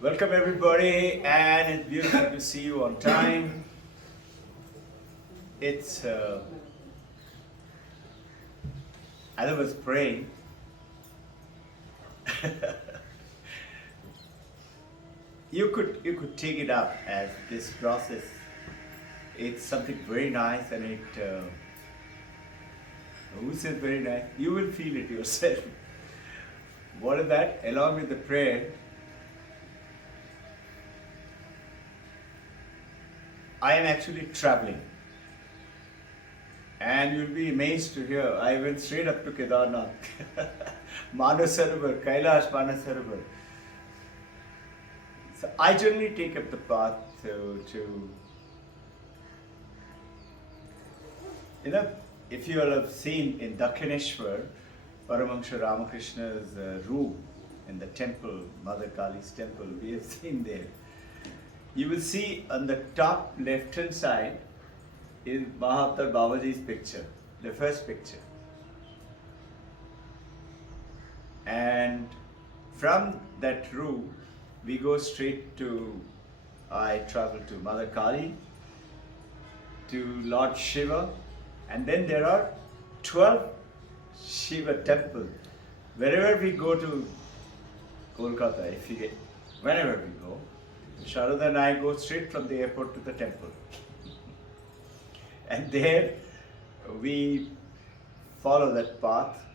Welcome everybody, and it's beautiful to see you on time. It's as I was praying, you could take it up as this process. It's something very nice, and who says very nice? You will feel it yourself. What is that? Along with the prayer, I am actually traveling. And you'll be amazed to hear, I went straight up to Kedarnath, Manasarovar, Kailash Manasarovar. So I generally take up the path to if you all have seen in Dakshineshwar, Paramahansa Ramakrishna's room in the temple, Mother Kali's temple, we have seen there. You will see on the top left hand side is Mahavtar Babaji's picture, the first picture. And from that room, we go straight to, I travel to Mother Kali, to Lord Shiva, and then there are 12 Shiva temples. Wherever we go to Kolkata, whenever we go, Sharada and I go straight from the airport to the temple. And there we follow that path,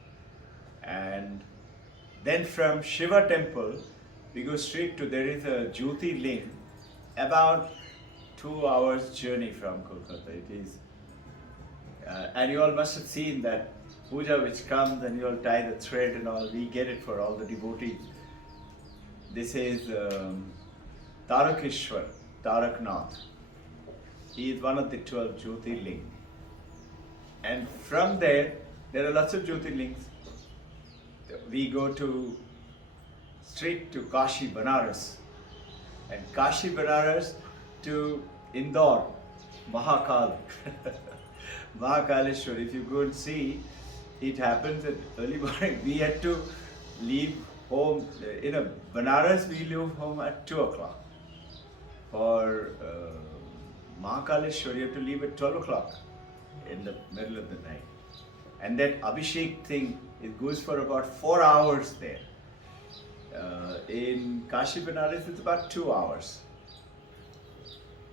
and then from Shiva temple we go straight to, there is a Jyoti Ling, about 2 hours journey from Kolkata it is. And you all must have seen that puja which comes and you all tie the thread and all, we get it for all the devotees. This is Tarakeshwar, Taraknath. He is one of the 12 Jyotirling. And from there are lots of Jyotirlings. We go straight to Kashi, Banaras. And Kashi, Banaras to Indore, Mahakal. Mahakaleshwar, if you go and see, it happens at early morning. We had to leave home, Banaras we leave home at 2 o'clock. For Mahakaleshwar, you have to leave at 12 o'clock in the middle of the night. And that Abhishek thing, it goes for about 4 hours there. In Kashi Banaras, it's about 2 hours.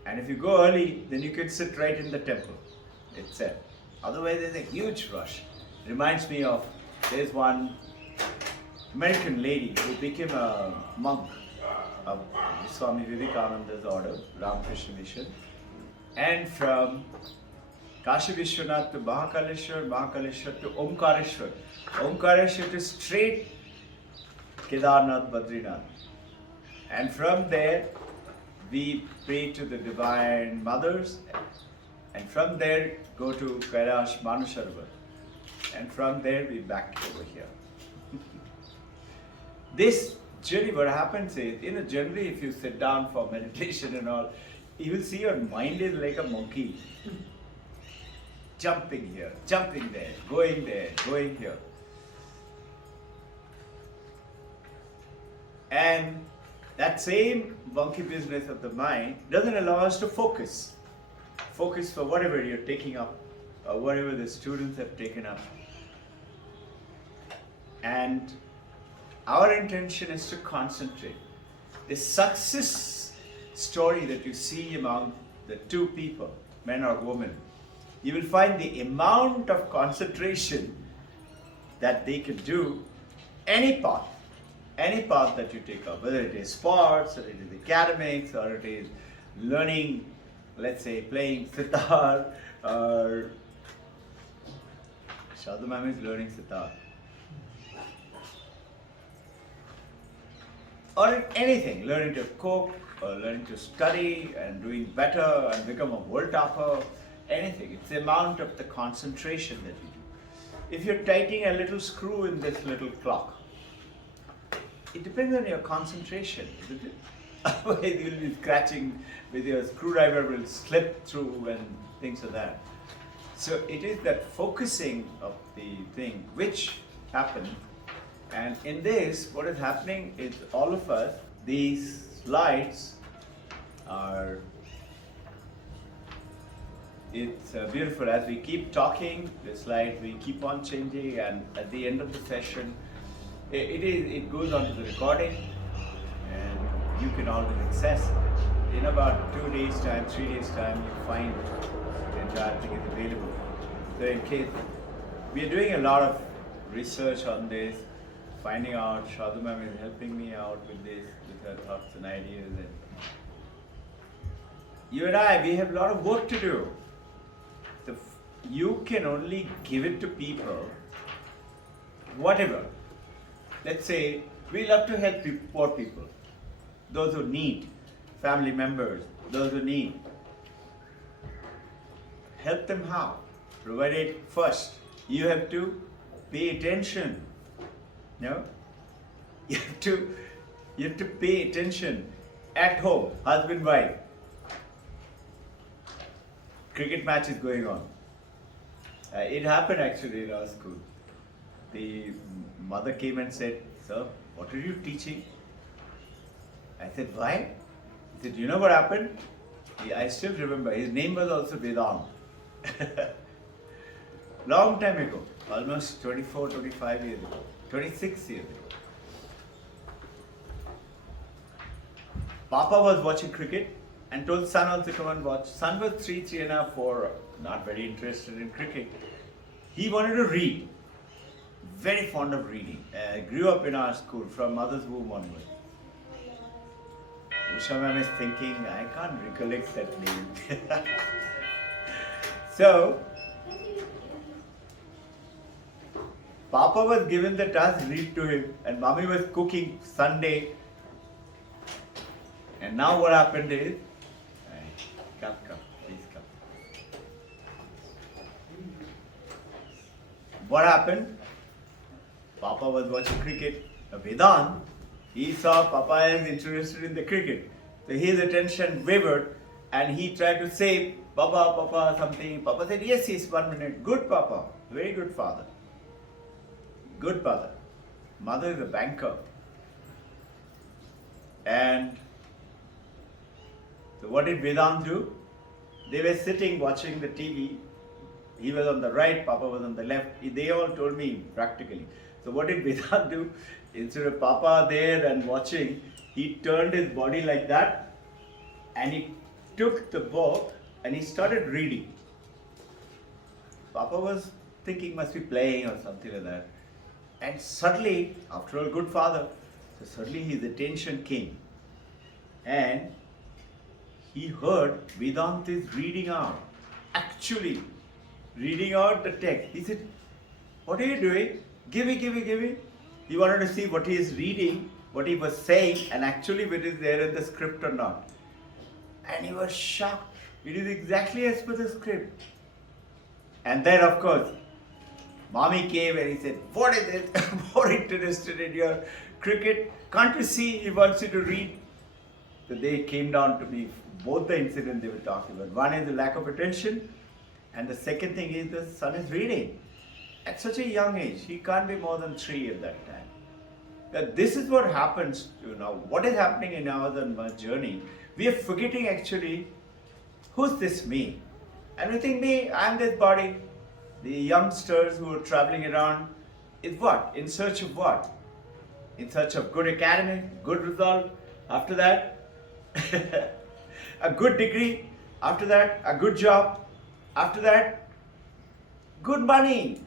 And if you go early, then you can sit right in the temple itself. Otherwise, there's a huge rush. Reminds me of, there's one American lady who became a monk of Swami Vivekananda's order, Ramakrishna Mission. And from Kashi Vishwanath to Mahakaleshwar, Mahakaleshwar to Omkareshwar. Omkareshwar to straight Kedarnath, Badrinath. And from there, we pray to the Divine Mothers. And from there, go to Kailash Manasarovar. And from there, we back over here. This journey, what happens is, generally if you sit down for meditation and all, you will see your mind is like a monkey. Jumping here, jumping there, going here. And that same monkey business of the mind doesn't allow us to focus. Focus for whatever you're taking up, or whatever the students have taken up. And our intention is to concentrate. The success story that you see among the two people, men or women, you will find the amount of concentration that they can do any path that you take up, whether it is sports, or it is academics, or it is learning, let's say playing sitar, or Shadhu Ma'am is learning sitar. Or anything, learning to cook, or learning to study and doing better and become a world topper, anything. It's the amount of the concentration that you do. If you're tightening a little screw in this little clock, it depends on your concentration, isn't it? Otherwise you'll be scratching with your screwdriver, will slip through and things like that. So it is that focusing of the thing which happens. And in this, what is happening is all of us, these slides are, it's beautiful. As we keep talking, the slides we keep on changing, and at the end of the session, it goes on to the recording, and you can always access it. In about 2 days time, 3 days time, you find the entire thing is available. So in case, we are doing a lot of research on this, finding out. Shadhu ma'am is helping me out with this, with her thoughts and ideas. And you and I, we have a lot of work to do. You can only give it to people, whatever. Let's say we love to help poor people, those who need, family members, those who need. Help them how? Provided first, you have to pay attention. No? You have to pay attention at home, husband, wife. Cricket match is going on. It happened actually in our school. The mother came and said, "Sir, what are you teaching?" I said, "Why?" He said, "You know what happened?" I still remember. His name was also Vedant. Long time ago, almost 24, 25 years ago, 26 years ago. Papa was watching cricket and told son also come and watch. Son was 3, 3.5, 4, not very interested in cricket. He wanted to read. Very fond of reading. Grew up in our school from mother's womb onward. Usha ma'am is thinking, I can't recollect that name. So, Papa was given the task, read to him, and Mommy was cooking Sunday. And now what happened is, come, please come. What happened? Papa was watching cricket. Vedant, he saw Papa is interested in the cricket. So his attention wavered and he tried to say, Papa, something. Papa said, yes, 1 minute. Good Papa, very good father. Good father. Mother is a banker. And so what did Vedant do? They were sitting watching the TV. He was on the right, Papa was on the left. They all told me practically. So what did Vedant do? Instead of Papa there and watching, he turned his body like that and he took the book and he started reading. Papa was thinking must be playing or something like that. And suddenly, after all, good father, so suddenly his attention came. And he heard Vedant is reading out. Actually, reading out the text. He said, what are you doing? Give me. He wanted to see what he is reading, what he was saying, and actually what is there in the script or not. And he was shocked. It is exactly as per the script. And then, of course, Mommy came and he said, what is it? More interested in your cricket. Can't you see he wants you to read? So they came down to me, both the incidents they were talking about. One is the lack of attention, and the second thing is the son is reading. At such a young age, he can't be more than 3 at that time. Now, this is what happens, what is happening in our journey. We are forgetting actually, who's this me? And we think me, I'm this body. The youngsters who are traveling around is what? In search of what? In search of good academic, good result. After that, a good degree. After that, a good job. After that, good money.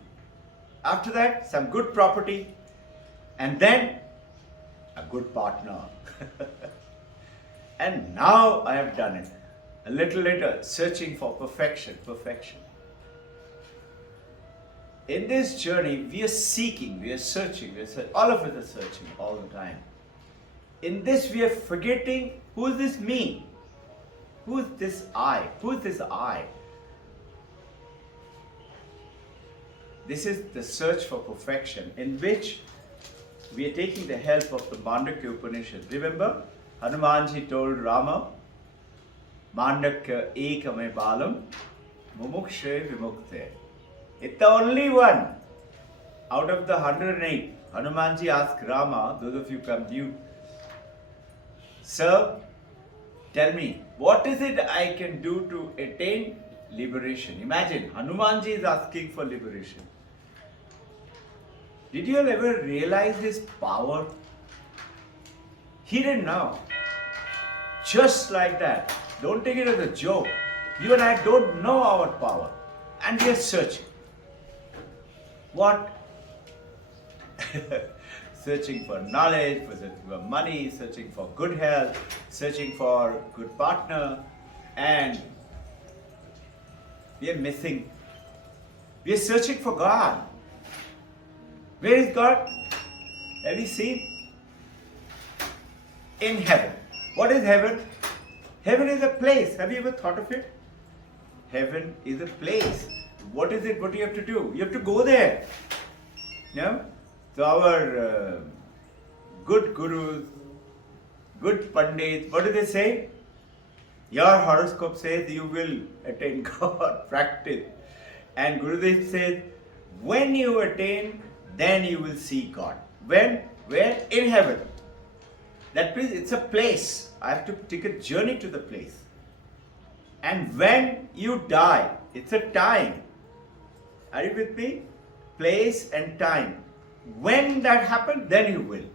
After that, some good property. And then, a good partner. And now I have done it. A little later, searching for perfection. In this journey, we are seeking, we are searching, all of us are searching all the time. In this, we are forgetting, who is this me? Who is this I? Who is this I? This is the search for perfection, in which we are taking the help of the Mandukya Upanishad. Remember, Hanumanji told Rama, Mandukya ekame balam, mumukshe vimukte. It's the only one out of the 108. Hanumanji asked Rama, those of you come new, Sir, tell me, what is it I can do to attain liberation? Imagine, Hanumanji is asking for liberation. Did you ever realize his power? He didn't know. Just like that. Don't take it as a joke. You and I don't know our power. And we are searching. What? Searching for knowledge, searching for money, searching for good health, searching for good partner, and we are missing. We are searching for God. Where is God? Have you seen? In heaven. What is heaven? Heaven is a place. Have you ever thought of it? Heaven is a place. What is it? What do you have to do? You have to go there. Yeah? So our good gurus, good pandits, what do they say? Your horoscope says you will attain God. Practice. And Gurudev says, when you attain, then you will see God. When? Where? In heaven. That means it's a place. I have to take a journey to the place. And when you die, it's a time. Are you with me? Place and time. When that happens, then you will.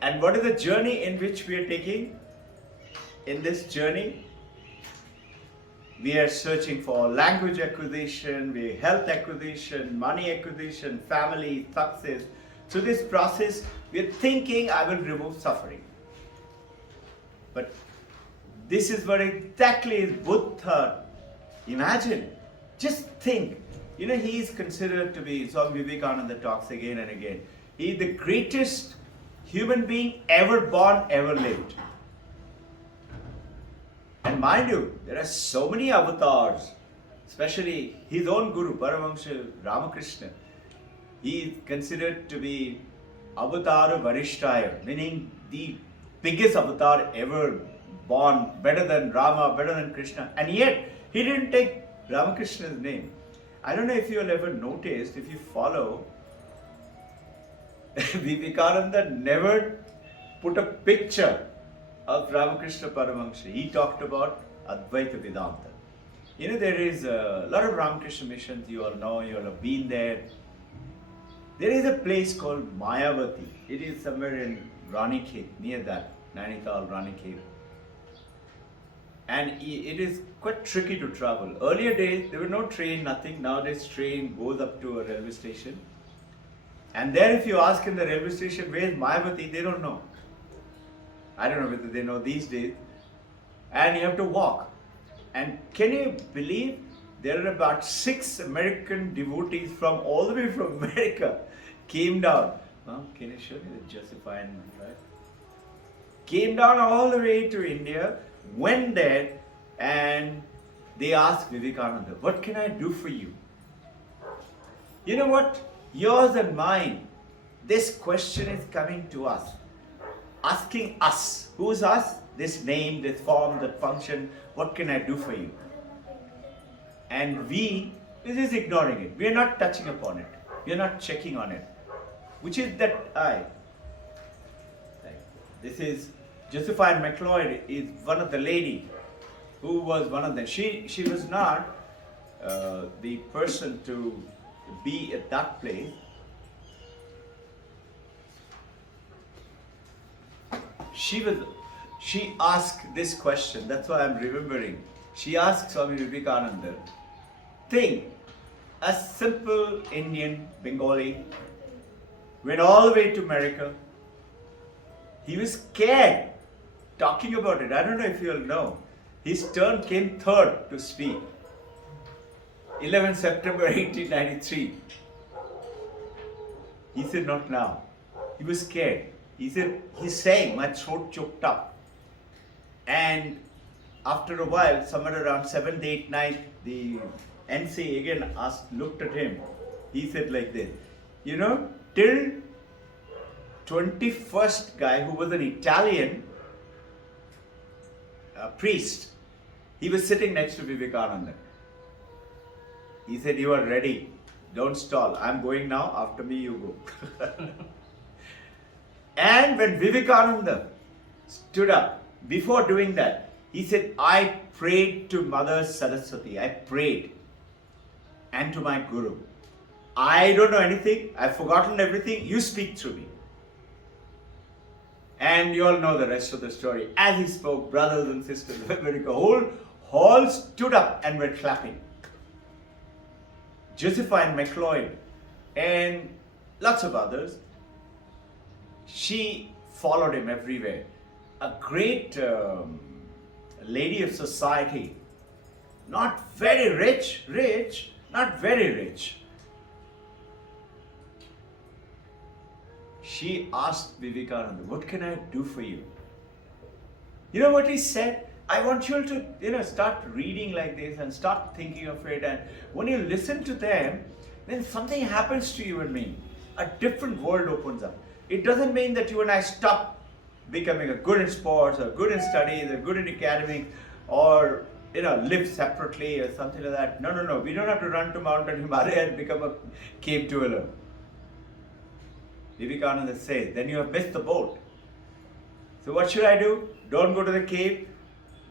And what is the journey in which we are taking? In this journey, we are searching for language acquisition, health acquisition, money acquisition, family, success. So this process, we are thinking I will remove suffering. But this is what exactly Buddha. Imagine, just think. You know, he is considered to be, Swami Vivekananda talks again and again, he is the greatest human being ever born, ever lived. And mind you, there are so many avatars, especially his own guru, Paramahamsa Ramakrishna. He is considered to be Avatar Varishtaya, meaning the biggest avatar ever born, better than Rama, better than Krishna. And yet, he didn't take Ramakrishna's name. I don't know if you have ever noticed, if you follow, Vivekananda never put a picture of Ramakrishna Paramahamsa. He talked about Advaita Vedanta. You know, there is a lot of Ramakrishna missions, you all know, you all have been there. There is a place called Mayavati. It is somewhere in Ranikhet, near that, Nainital, Ranikhet. And it is quite tricky to travel. Earlier days, there were no train, nothing. Nowadays, train goes up to a railway station. And there, if you ask in the railway station, where is Mayavati, they don't know. I don't know whether they know these days. And you have to walk. And can you believe there are about 6 American devotees from all the way from America came down. Can you show me the Josephine, right? Came down all the way to India, went there, and they asked Vivekananda, what can I do for you? You know what? Yours and mine, this question is coming to us. Asking us. Who's us? This name, this form, that function, what can I do for you? And we is just ignoring it. We are not touching upon it. We are not checking on it. Which is that I. This is Josephine McLeod is one of the lady who was one of them. She was not the person to be at that place. She asked this question. That's why I'm remembering. She asked Swami Vivekananda, think, a simple Indian, Bengali, went all the way to America. He was scared talking about it. I don't know if you all know. His turn came third to speak. 11 September 1893. He said, not now. He was scared. He said, he's saying, my throat choked up. And after a while, somewhere around 7th, 8th night, the NC again looked at him. He said like this, you know, till 21st guy who was an Italian priest, he was sitting next to Vivekananda. He said, you are ready. Don't stall. I'm going now. After me, you go. And when Vivekananda stood up, before doing that, he said, I prayed to Mother Saraswati. I prayed. And to my Guru. I don't know anything. I've forgotten everything. You speak through me. And you all know the rest of the story. As he spoke, brothers and sisters, the whole hall stood up and were clapping. Josephine McLeod and lots of others, she followed him everywhere. A great lady of society, not very rich, not very rich. She asked Vivekananda, what can I do for you? You know what he said? I want you to, start reading like this and start thinking of it. And when you listen to them, then something happens to you and me. A different world opens up. It doesn't mean that you and I stop becoming a good in sports or good in studies or good in academics or, live separately or something like that. No. We don't have to run to Mount Himalaya and become a cave dweller. Vivekananda says, then you have missed the boat. So what should I do? Don't go to the cave.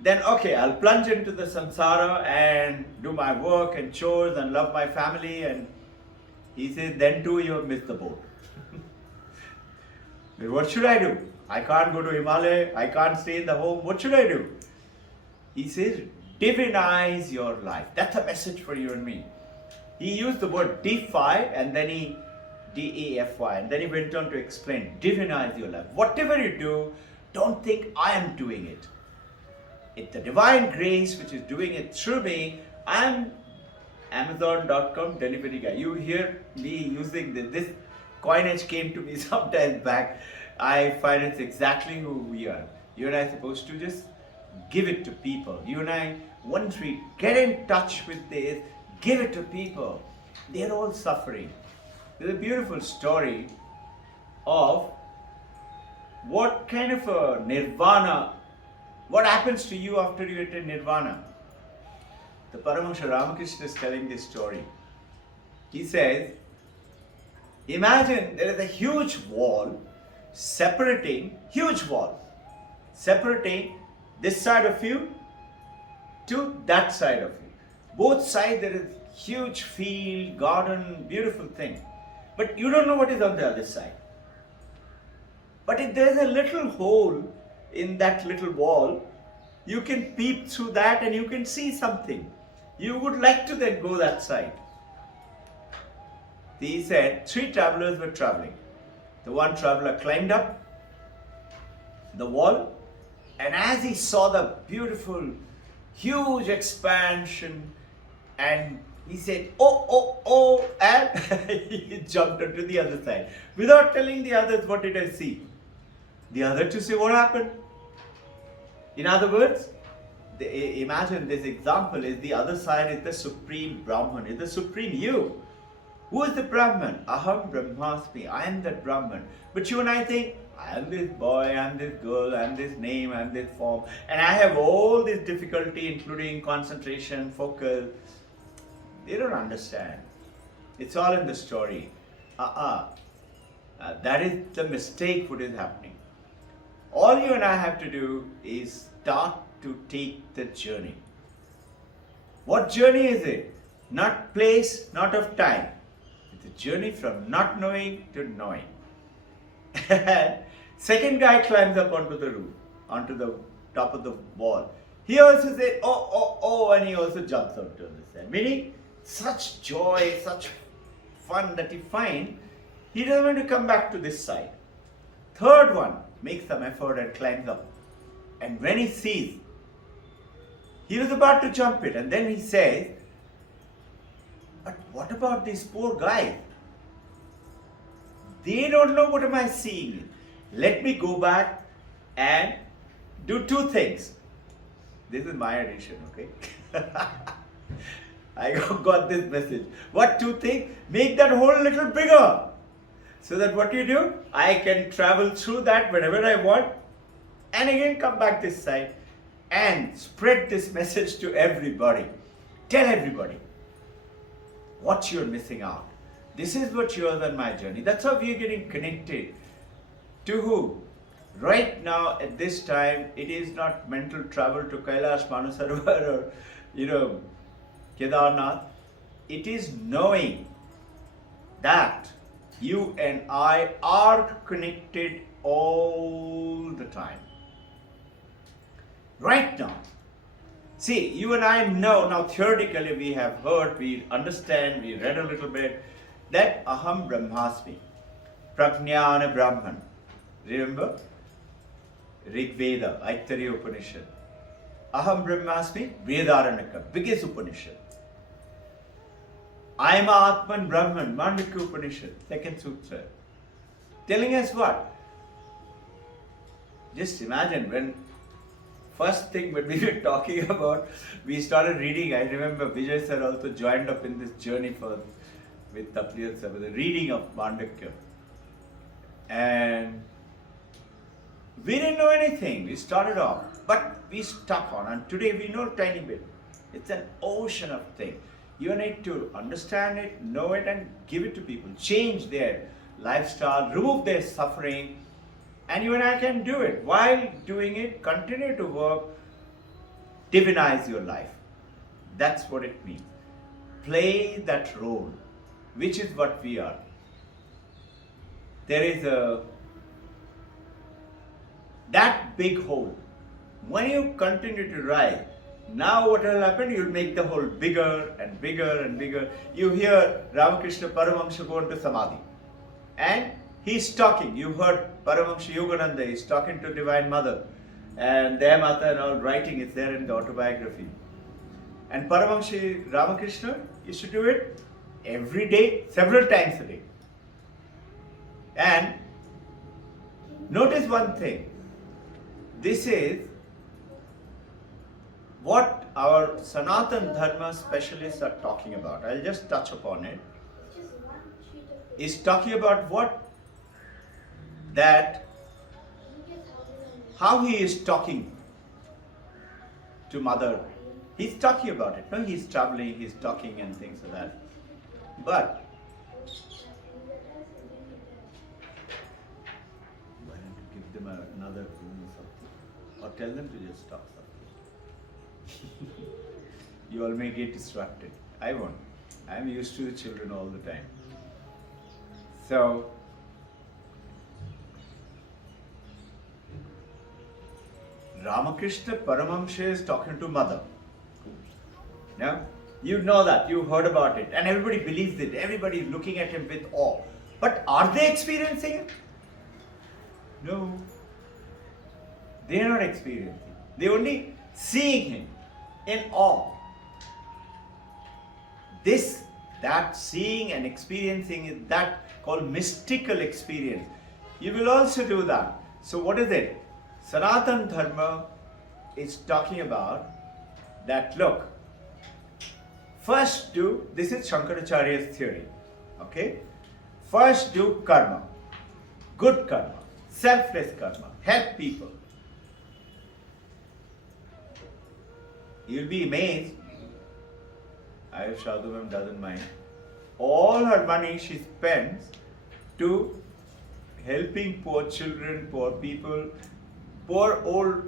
Then okay, I'll plunge into the samsara and do my work and chores and love my family. And he says, then too you have missed the boat. Then what should I do? I can't go to Himalaya. I can't stay in the home. What should I do? He says, divinize your life. That's a message for you and me. He used the word defy and then D-E-F-Y, and then he went on to explain, divinize your life. Whatever you do, don't think I am doing it. It's the divine grace which is doing it through me. I am Amazon.com delivery guy. You hear me using this coinage came to me sometimes back. I find it's exactly who we are. You and I are supposed to just give it to people. You and I, once we get in touch with this, give it to people. They're all suffering. There's a beautiful story of what kind of a nirvana, what happens to you after you enter nirvana. The Paramahansa Ramakrishna is telling this story. He says, imagine there is a huge wall separating this side of you to that side of you. Both sides there is huge field, garden, beautiful thing. But you don't know what is on the other side. But if there is a little hole in that little wall, you can peep through that and you can see something. You would like to then go that side. He said 3 travelers were traveling. The one traveler climbed up the wall, and as he saw the beautiful, huge expansion, and he said, oh, and he jumped onto the other side. Without telling the others, what did I see? The other two say, what happened? In other words, imagine this example is the other side is the Supreme Brahman, is the Supreme You. Who is the Brahman? Aham Brahmasmi, I am that Brahman. But you and I think, I am this boy, I am this girl, I am this name, I am this form, and I have all this difficulty including concentration, focus. They don't understand. It's all in the story. That is the mistake what is happening. All you and I have to do is start to take the journey. What journey is it? Not place, not of time. It's a journey from not knowing to knowing. Second guy climbs up onto the roof, onto the top of the wall. He also said, oh, and he also jumps onto the side. Meaning, such joy, such fun that he finds, he doesn't want to come back to this side. Third one makes some effort and climbs up. And when he sees, he was about to jump it, and then he says, but what about these poor guys? They don't know what am I seeing. Let me go back and do 2 things. This is my addition, okay? I got this message. What 2 things? Make that hole a little bigger. So that what you do? I can travel through that whenever I want and again come back this side and spread this message to everybody. Tell everybody what you're missing out. This is what yours and my journey. That's how we are getting connected To who? Right now, at this time, it is not mental travel to Kailash, Manasarovar or, Kedarnath. It is knowing that you and I are connected all the time. Right now. See, you and I know, now theoretically we have heard, we understand, we read a little bit, that Aham Brahmasmi, Prajnana Brahman. Remember? Rig Veda, Aittariya Upanishad. Aham Brahmasmi, Vedaranaka, biggest Upanishad. I am Atman Brahman, Mandukya Upanishad, second sutra. Telling us what? Just imagine when first thing when we were talking about, we started reading. I remember Vijay sir also joined up in this journey with Tapliyat sir, with the reading of Mandukya. And we didn't know anything. We started off, but we stuck on. And today we know a tiny bit. It's an ocean of things. You need to understand it, know it, and give it to people. Change their lifestyle, remove their suffering, and you and I can do it. While doing it, continue to work, divinize your life. That's what it means. Play that role, which is what we are. There is that big hole. When you continue to rise, now what will happen? You'll make the hole bigger and bigger and bigger. You hear Ramakrishna Paramahamsa go into Samadhi. And he's talking. You heard Paramahamsa Yogananda is talking to Divine Mother. And their mother and all writing is there in the autobiography. And Paramahamsa Ramakrishna used to do it every day, several times a day. And notice one thing. This is what our Sanatan Dharma specialists are talking about. I'll just touch upon it. Is talking about what? That how he is talking to mother. He's talking about it. No, he's traveling, he's talking and things like that. But why don't you give them another room or something? Or tell them to just talk something. You all may get distracted. I won't. I'm used to the children all the time. So, Ramakrishna Paramahamsa is talking to mother. Yeah? You know that, you heard about it, and everybody believes it. Everybody is looking at him with awe. But are they experiencing it? No. They are not experiencing. They are only seeing him in awe. That seeing and experiencing is that called mystical experience. You will also do that. So what is it? Sanatana Dharma is talking about that, look, first do, this is Shankaracharya's theory, okay? First do karma, good karma, selfless karma, help people. You'll be amazed. I hope Shadhu ma'am doesn't mind. All her money she spends to helping poor children, poor people, poor old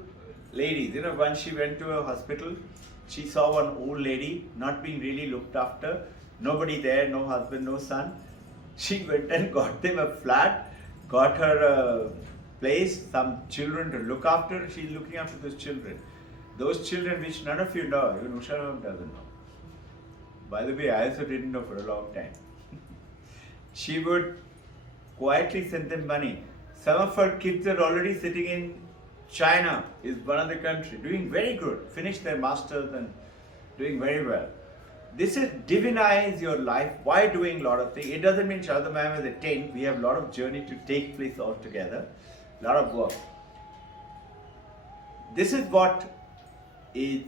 ladies. You know, once she went to a hospital, she saw one old lady not being really looked after. Nobody there, no husband, no son. She went and got them a flat, got her a place, some children to look after. She's looking after those children. Those children which none of you know, even Usha ma'am doesn't know. By the way, I also didn't know for a long time. She would quietly send them money. Some of her kids are already sitting in China, is one of the country, doing very good, finished their masters and doing very well. This is divinize your life. Why doing a lot of things? It doesn't mean Shraddha ma'am is attained. We have a lot of journey to take place altogether, a lot of work. This is what is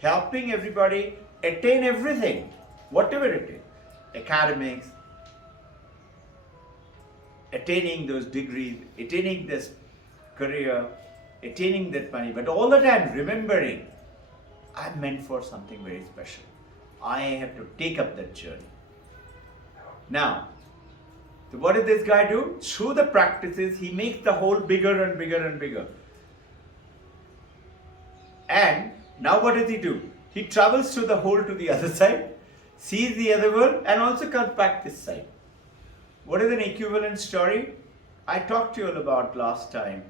helping everybody attain everything, whatever it is, academics, attaining those degrees, attaining this career, attaining that money, but all the time remembering, I'm meant for something very special. I have to take up that journey. Now, So what did this guy do? Through the practices, he makes the hole bigger and bigger and bigger. And now what does he do? He travels through the hole to the other side, sees the other world, and also comes back this side. What is an equivalent story? I talked to you all about last time.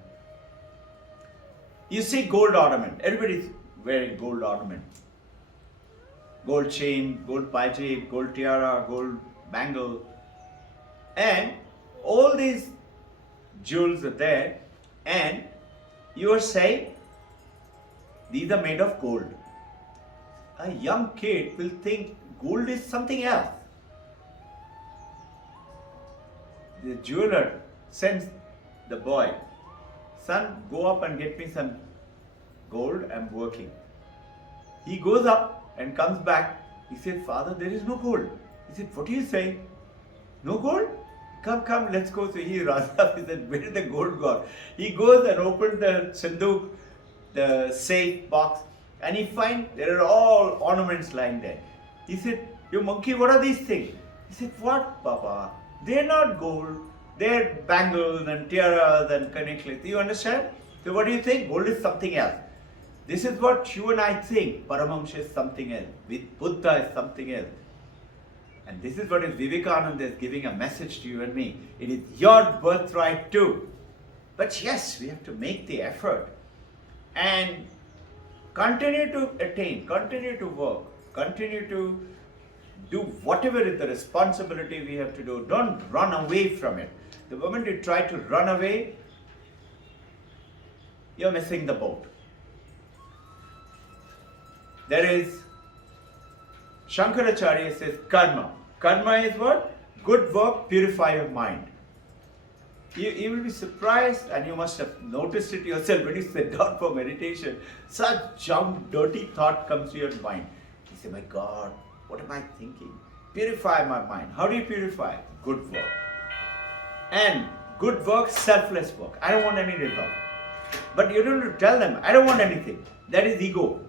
You see gold ornament. Everybody's wearing gold ornament. Gold chain, gold paje, gold tiara, gold bangle. And all these jewels are there, and you are saying these are made of gold. A young kid will think gold is something else. The jeweler sends the boy, son, go up and get me some gold, I'm working. He goes up and comes back. He said, Father, there is no gold. He said, what are you saying? No gold? Come, let's go. So he runs up. He said, where did the gold go? He goes and opens the sanduk, the safe box, and he finds there are all ornaments lying there. He said, you monkey, what are these things? He said, what, Papa? They're not gold. They're bangles and tiaras and necklaces. You understand? So what do you think? Gold is something else. This is what you and I think. Paramahamsa is something else. Buddha is something else. And this is what is Vivekananda is giving a message to you and me. It is your birthright too. But yes, we have to make the effort and continue to attain, continue to work, continue to do whatever is the responsibility we have to do. Don't run away from it. The moment you try to run away, you're missing the boat. There is, Shankaracharya says, karma. Karma is what? Good work, purify your mind. You will be surprised, and you must have noticed it yourself when you sit down for meditation. Such junk, dirty thought comes to your mind. You say, my God, what am I thinking? Purify my mind. How do you purify? Good work. And good work, selfless work. I don't want any result. But you don't have to tell them, I don't want anything. That is ego.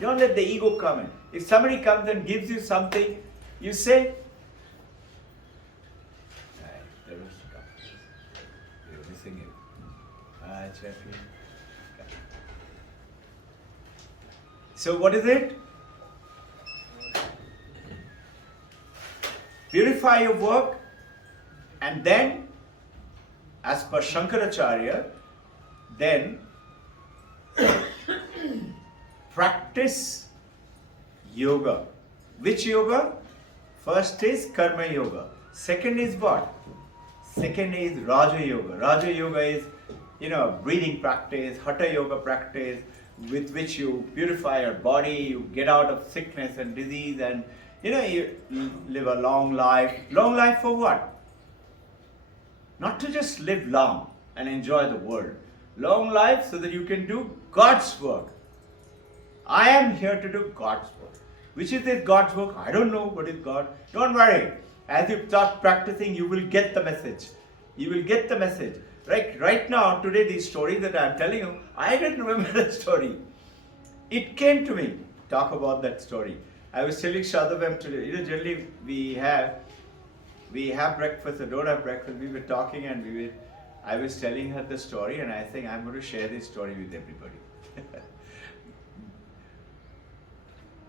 Don't let the ego come in. If somebody comes and gives you something, you say, you're missing it. So what is it? Purify your work, and then, as per Shankaracharya, then practice yoga. Which yoga? First is karma yoga. Second is what? Second is Raja Yoga. Raja Yoga is, breathing practice, Hatha Yoga practice, with which you purify your body, you get out of sickness and disease, and you live a long life. Long life for what? Not to just live long and enjoy the world. Long life so that you can do God's work. I am here to do God's work. Which is this God's work? I don't know what is God. Don't worry. As you start practicing, you will get the message. You will get the message. Right now, today, these stories that I am telling you, I didn't remember the story. It came to me. Talk about that story. I was telling Shadabam today, generally we have breakfast or don't have breakfast. We were talking and I was telling her the story, and I think I'm going to share this story with everybody.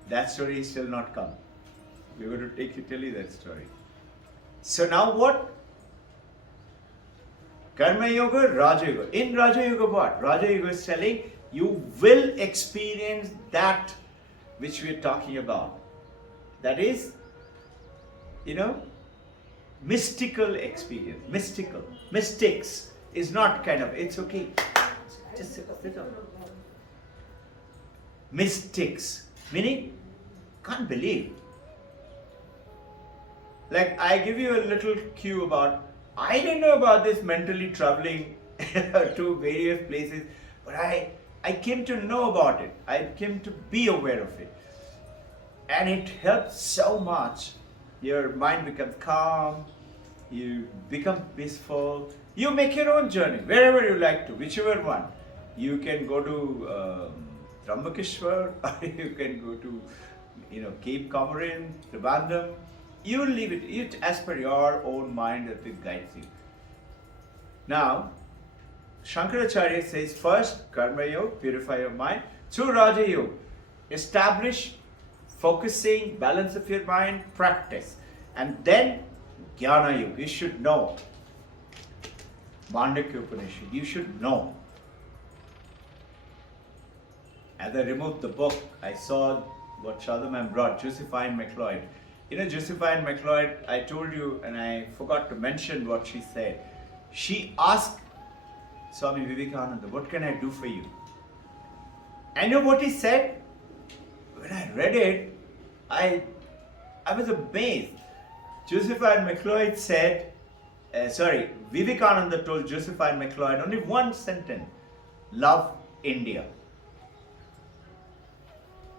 That story is still not come. We're going to tell you that story. So now what? Karma Yoga, Raja Yoga. In Raja Yoga what? Raja Yoga is telling you will experience that which we are talking about. That is, mystical experience. Mystical. Mystics is not it's okay. Just sit down. Mystics. Meaning, can't believe. Like, I give you a little cue about, I didn't know about this mentally traveling to various places, but I came to know about it. I came to be aware of it. And it helps so much. Your mind becomes calm, you become peaceful, you make your own journey, wherever you like to, whichever one. You can go to Trambakeshwar, or you can go to, Cape Comorin, Trivandrum, You leave it as per your own mind that it guides you. Now, Shankaracharya says first, Karma Yoga, purify your mind. Through Raja Yoga, establish focusing, balance of your mind, practice. And then Jnana Yoga, you should know. Mandukya Upanishad, you should know. As I removed the book, I saw what Shadaman brought, Josephine McLeod. You know, Josephine McLeod, I told you, and I forgot to mention what she said. She asked Swami Vivekananda, what can I do for you? And you know what he said? When I read it, I was amazed. Josephine McLeod said, Vivekananda told Josephine McLeod only one sentence, love India.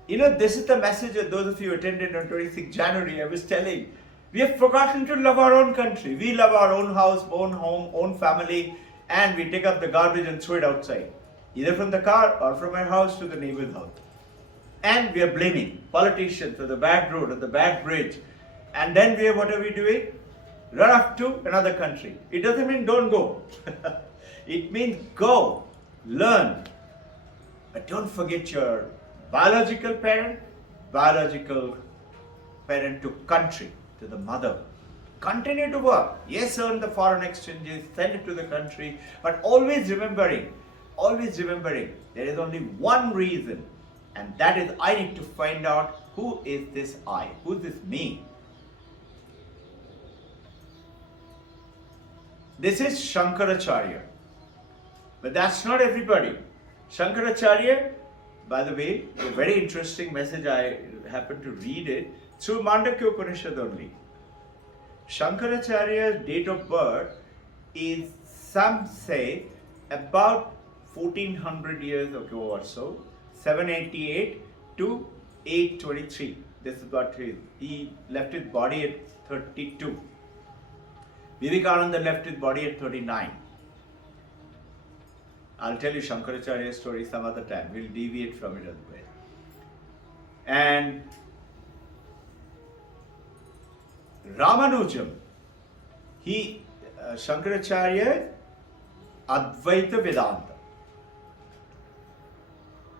You know, this is the message of those of you who attended on 26th January. I was telling, we have forgotten to love our own country. We love our own house, own home, own family, and we take up the garbage and throw it outside, either from the car or from our house to the neighbor's house. And we are blaming politicians for the bad road or the bad bridge. And then what are we doing? Run off to another country. It doesn't mean don't go. It means go, learn. But don't forget your biological parent to country, to the mother. Continue to work. Yes, earn the foreign exchanges, send it to the country, but always remembering, there is only one reason, and that is I need to find out who is this I, who is this me. This is Shankaracharya, but that's not everybody. Shankaracharya, by the way, a very interesting message, I happened to read it through Mandukya Upanishad only. Shankaracharya's date of birth is, some say, about 1400 years ago or so, 788 to 823. This is what he left his body at 32. Vivekananda left his body at 39. I'll tell you Shankaracharya's story some other time. We'll deviate from it as well. And Ramanujam, Shankaracharya, Advaita Vedanta.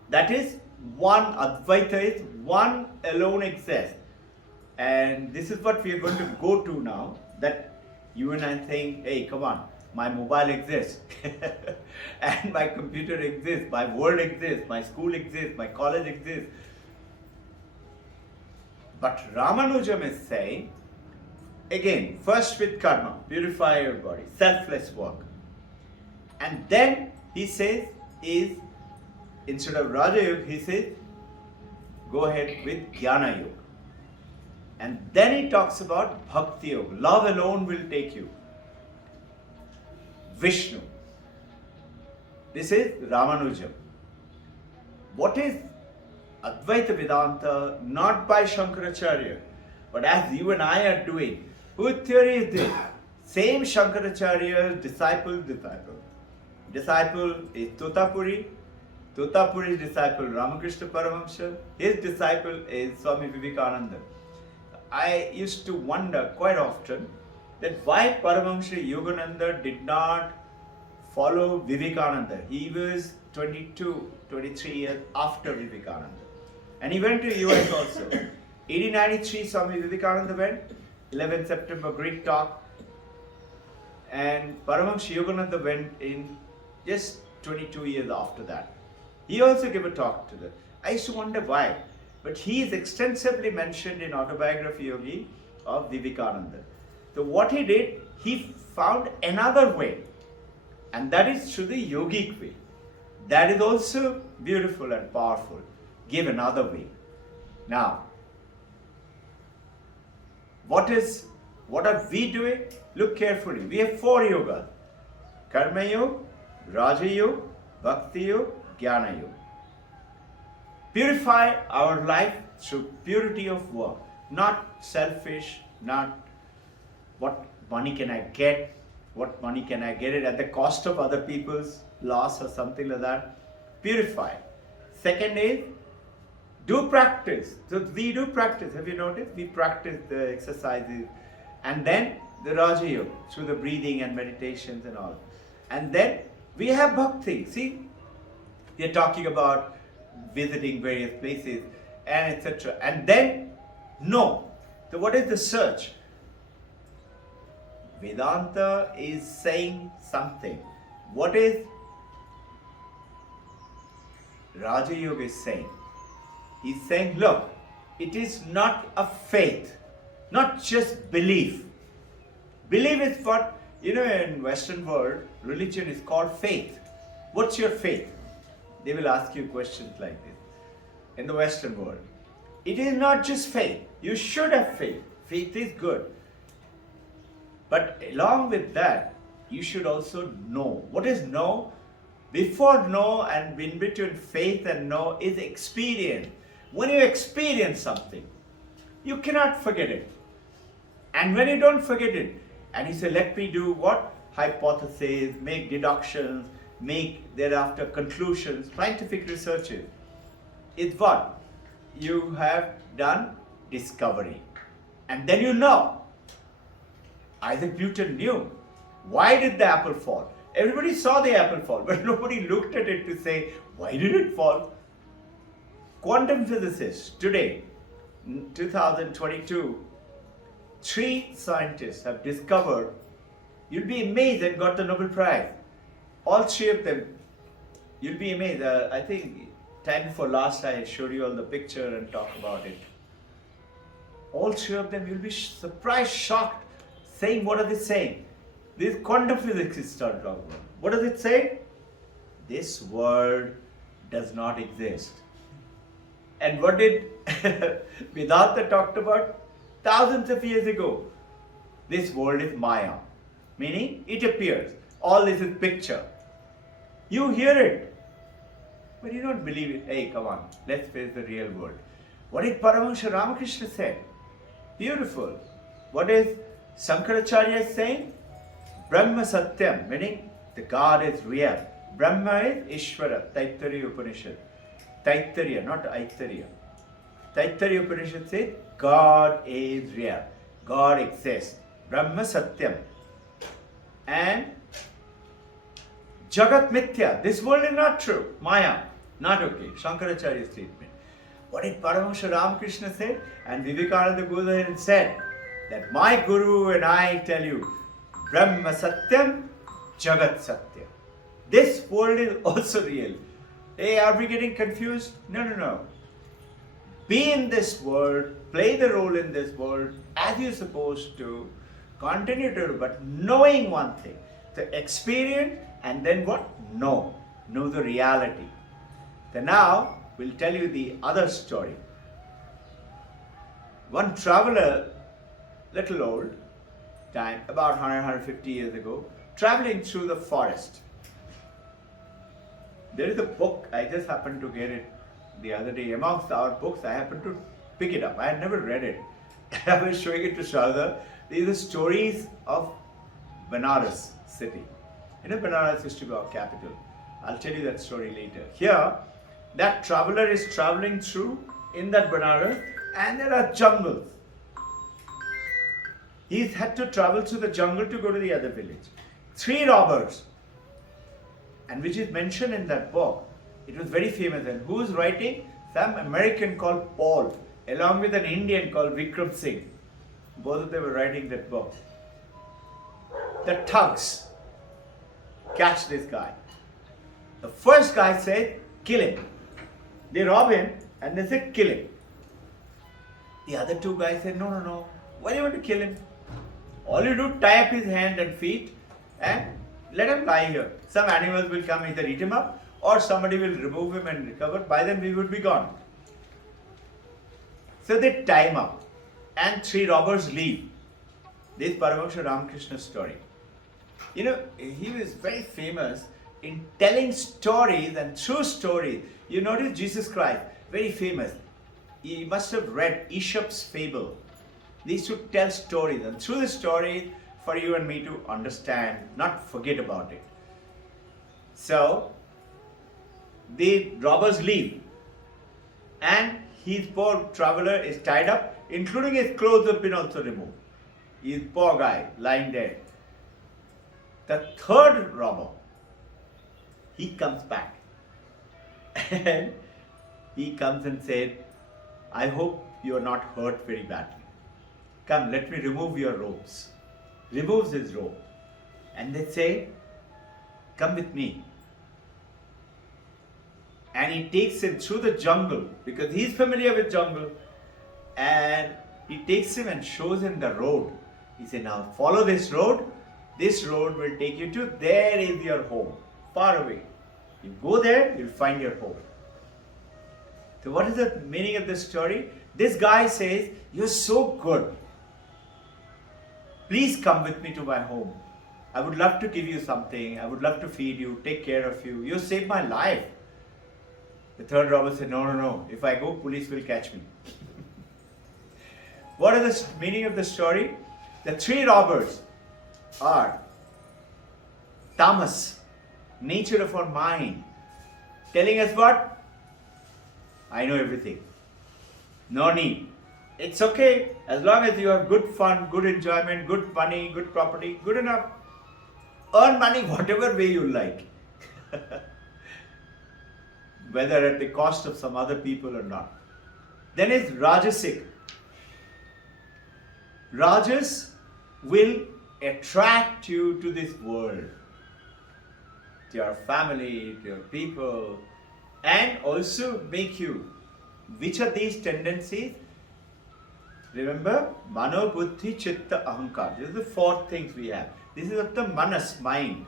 That is, Advaita is one alone exists. And this is what we are going to go to now, that you and I think, hey, come on, my mobile exists, and my computer exists, my world exists, my school exists, my college exists. But Ramanujam is saying, again, first with karma, purify your body, selfless work. And then he says, instead of Raja Yoga, he says, go ahead with Jnana Yoga. And then he talks about Bhakti Yoga, love alone will take you. Vishnu. This is Ramanujam. What is Advaita Vedanta? Not by Shankaracharya, but as you and I are doing. Whose theory is this? Same Shankaracharya's disciple. Disciple is Totapuri. Totapuri's disciple Ramakrishna Paramahamsa. His disciple is Swami Vivekananda. I used to wonder quite often that why Paramahamsa Yogananda did not follow Vivekananda. He was 22, 23 years after Vivekananda. And he went to US also. 1893 Swami Vivekananda went, 11 September, great talk. And Paramahamsa Yogananda went in just 22 years after that. He also gave a talk to them. I used to wonder why. But he is extensively mentioned in Autobiography Yogi of Vivekananda. So what he did, he found another way, and that is through the yogic way. That is also beautiful and powerful. Give another way. Now, what are we doing? Look carefully. We have 4 yogas: Karma Yoga, Raja Yoga, Bhakti Yoga, Jnana Yoga. Purify our life through purity of work, not selfish, not what money can I get, it at the cost of other people's loss or something like that. Purify. Second is Do practice. So we do practice. Have you noticed? We practice the exercises and then the Raja Yoga through the breathing and meditations and all. And then we have bhakti. See, we are talking about visiting various places and etc. And then, no. So what is the search? Vedanta is saying something. What is Raja Yoga is saying? He's saying, look, it is not a faith, not just belief. Belief is what, in Western world, religion is called faith. What's your faith? They will ask you questions like this. In the Western world, it is not just faith. You should have faith. Faith is good. But along with that, you should also know. What is know? Before know and in between faith and know is experience. When you experience something, you cannot forget it. And when you don't forget it, and you say, let me do what? Hypotheses, make deductions, make thereafter conclusions, scientific researches. It's what? You have done discovery. And then you know. Isaac Newton knew. Why did the apple fall? Everybody saw the apple fall, but nobody looked at it to say, why did it fall? Quantum physicists today, in 2022, 3 scientists have discovered, you'll be amazed, and got the Nobel Prize. All 3 of them, you'll be amazed. I think time before last I showed you all the picture and talked about it. All 3 of them, you'll be surprised, shocked, saying, what are they saying? This quantum physics started talking about. What does it say? This world does not exist. And what did Vedanta talked about? Thousands of years ago. This world is Maya. Meaning, it appears. All this is picture. You hear it. But you don't believe it. Hey, come on. Let's face the real world. What did Paramahansa Ramakrishna say? Beautiful. What is Shankaracharya saying? Brahma Satyam, meaning the God is real. Brahma is Ishvara, Taittiriya Upanishad. Taittiriya, not Aittiriya. Taittiriya Upanishad says God is real. God exists. Brahma Satyam. And Jagat Mithya. This world is not true. Maya. Not okay. Shankaracharya's statement. What did Paramahansa Ramakrishna say? And Vivekananda goes ahead and said that my Guru and I tell you, Brahma Satyam, Jagat Satyam. This world is also real. Hey, are we getting confused? No. Be in this world, play the role in this world as you're supposed to, continue to do, but knowing one thing, the experience, and then what? Know the reality. So now, we'll tell you the other story. One traveler, little old, time, about 150 years ago, traveling through the forest. There is a book, I just happened to get it the other day. Amongst our books, I happened to pick it up. I had never read it. I was showing it to Shraddha. These are stories of Benares city. Benares used to be our capital. I'll tell you that story later. Here, that traveler is traveling through in that Benares, and there are jungles. He had to travel through the jungle to go to the other village. 3 robbers, and which is mentioned in that book. It was very famous. And who is writing? Some American called Paul, along with an Indian called Vikram Singh. Both of them were writing that book. The thugs catch this guy. The first guy said, kill him. They rob him and they said, kill him. The other 2 guys said, no. Why do you want to kill him? All you do, tie up his hand and feet and let him lie here. Some animals will come, either eat him up or somebody will remove him and recover. By then we would be gone. So they tie him up and 3 robbers leave. This is Paramahansa Ramakrishna's story. He was very famous in telling stories and true stories. You notice Jesus Christ, very famous. You must have read Aesop's fable. These should tell stories, and through the stories, for you and me to understand, not forget about it. So, the robbers leave, and his poor traveler is tied up, including his clothes have been also removed. His poor guy lying dead. The third robber, he comes back and he comes and said, I hope you are not hurt very badly. Come, let me remove your robes. Removes his robe. And they say, come with me. And he takes him through the jungle because he's familiar with jungle. And he takes him and shows him the road. He said, now follow this road. This road will take you to, there is your home, far away. You go there, you'll find your home. So what is the meaning of this story? This guy says, you're so good. Please come with me to my home. I would love to give you something. I would love to feed you, take care of you. You saved my life. The third robber said, no. If I go, police will catch me. What is the meaning of the story? The three robbers are tamas, nature of our mind, telling us what? I know everything. No need. It's okay. As long as you have good fun, good enjoyment, good money, good property, good enough. Earn money whatever way you like. Whether at the cost of some other people or not. Then is Rajasic. Rajas will attract you to this world, to your family, to your people, and also make you. Which are these tendencies? Remember, Mano, Buddhi, Chitta, Ahankar. These are the four things we have. This is of the Manas, mind.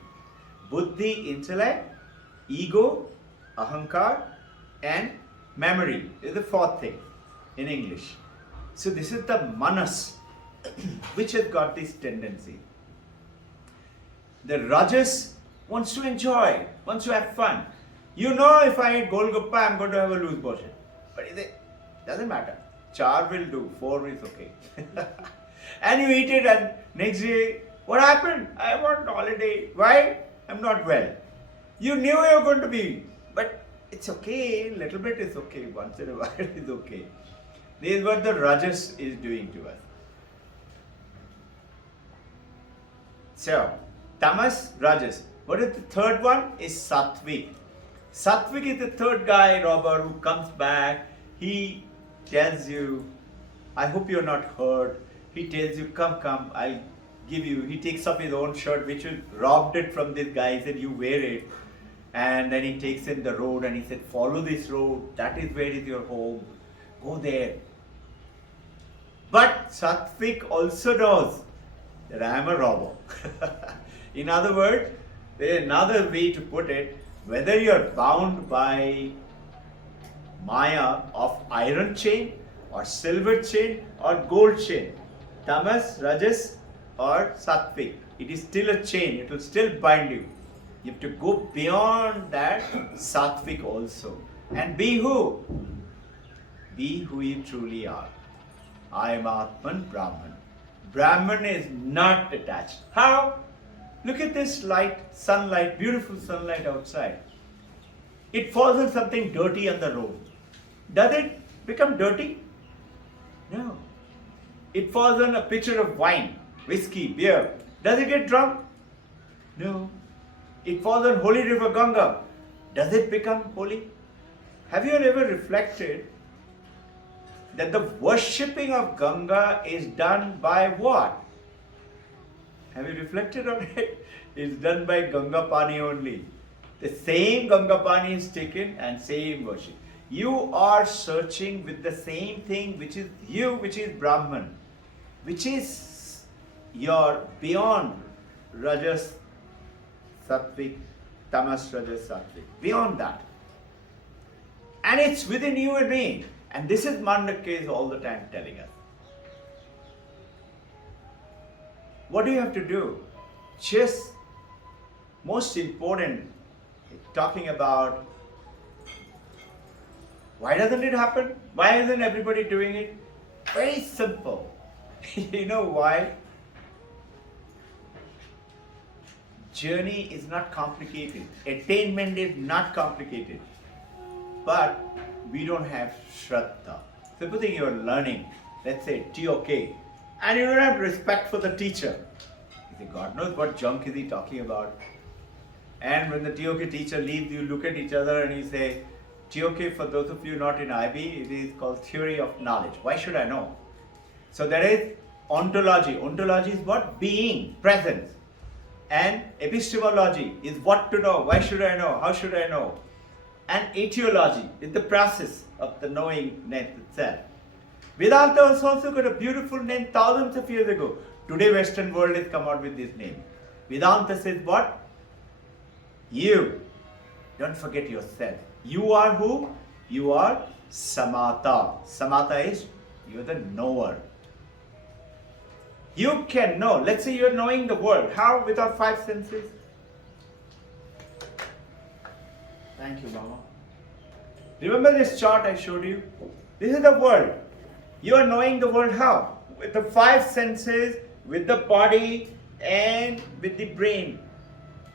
Buddhi, intellect, ego, Ahankar, and memory. This is the fourth thing in English. So this is the Manas, which has got this tendency. The Rajas wants to enjoy, wants to have fun. You know, if I eat Golgappa, I'm going to have a loose motion. But it doesn't matter. 4 will do, 4 is okay. And you eat it and next day, what happened? I want holiday. Why? I'm not well. You knew you were going to be, but it's okay, little bit is okay, once in a while is okay. This is what the Rajas is doing to us. So, Tamas, Rajas. What is the third one? Is Satvik. Satvik is the third guy, robber, who comes back. He tells you, I hope you're not hurt. He tells you, come, I'll give you. He takes off his own shirt, which was robbed it from this guy. He said, you wear it. And then he takes in the road and he said, follow this road. That is where is your home. Go there. But Satvik also knows that I am a robber. In other words, there is another way to put it. Whether you are bound by Maya of iron chain or silver chain or gold chain, Tamas, Rajas or Satvik, it is still a chain, it will still bind you. You have to go beyond that Satvik also. And be who? Be who you truly are. I am Atman Brahman. Brahman is not attached. How? Look at this light, sunlight, beautiful sunlight outside. It falls on something dirty on the road. Does it become dirty? No. It falls on a pitcher of wine, whiskey, beer. Does it get drunk? No. It falls on holy river Ganga. Does it become holy? Have you ever reflected that the worshipping of Ganga is done by what? Have you reflected on it? It's done by Ganga Pani only. The same Ganga Pani is taken and same worship. You are searching with the same thing which is you, which is Brahman, which is your beyond Rajas, Satvik, Tamas, Rajas, Satvik. Beyond that. And it's within you and me. And this is Mandukya is all the time telling us. What do you have to do? Just most important, talking about why doesn't it happen? Why isn't everybody doing it? Very simple. You know why? Journey is not complicated. Attainment is not complicated. But we don't have Shraddha. Supposing you are learning, let's say TOK, and you don't have respect for the teacher. You think, God knows what junk is he talking about. And when the TOK teacher leaves, you look at each other and you say, TOK, for those of you not in IB, it is called theory of knowledge. Why should I know? So there is ontology. Ontology is what? Being, presence. And epistemology is what to know. Why should I know? How should I know? And etiology is the process of the knowingness itself. Vedanta has also got a beautiful name thousands of years ago. Today Western world has come out with this name. Vedanta says what? You. Don't forget yourself. You are who? You are Samatha. Samatha is you are the knower. You can know. Let's say you are knowing the world. How? With our five senses. Thank you, Mama. Remember this chart I showed you? This is the world. You are knowing the world how? With the five senses, with the body, and with the brain.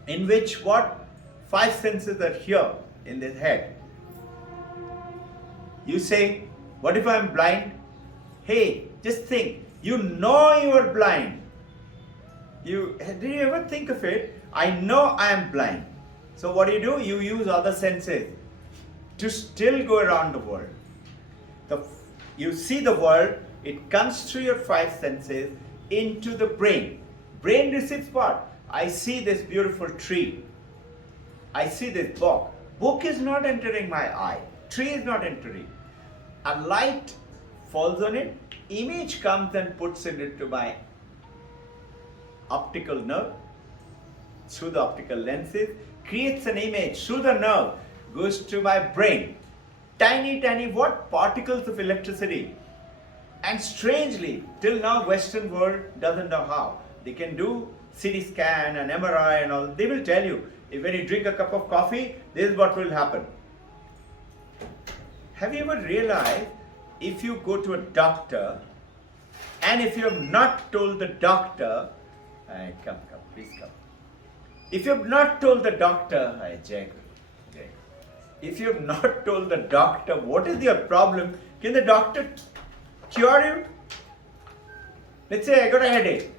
In which what? Five senses are here in this head. You say, what if I am blind? Hey, just think. You know you are blind. Did you ever think of it? I know I am blind. So what do? You use other senses to still go around the world. You see the world, it comes through your five senses into the brain. Brain receives what? I see this beautiful tree. I see this book. Book is not entering my eye. Tree is not entering. A light falls on it. Image comes and puts it into my optical nerve. Through the optical lenses. Creates an image through the nerve. Goes to my brain. Tiny, tiny what? Particles of electricity. And strangely, till now Western world doesn't know how. They can do CT scan and MRI and all. They will tell you, if when you drink a cup of coffee, this is what will happen. Have you ever realized, if you go to a doctor, and if you have not told the doctor, come, please come. If you have not told the doctor, if you have not told the doctor what is your problem, can the doctor cure you? Let's say I got a headache.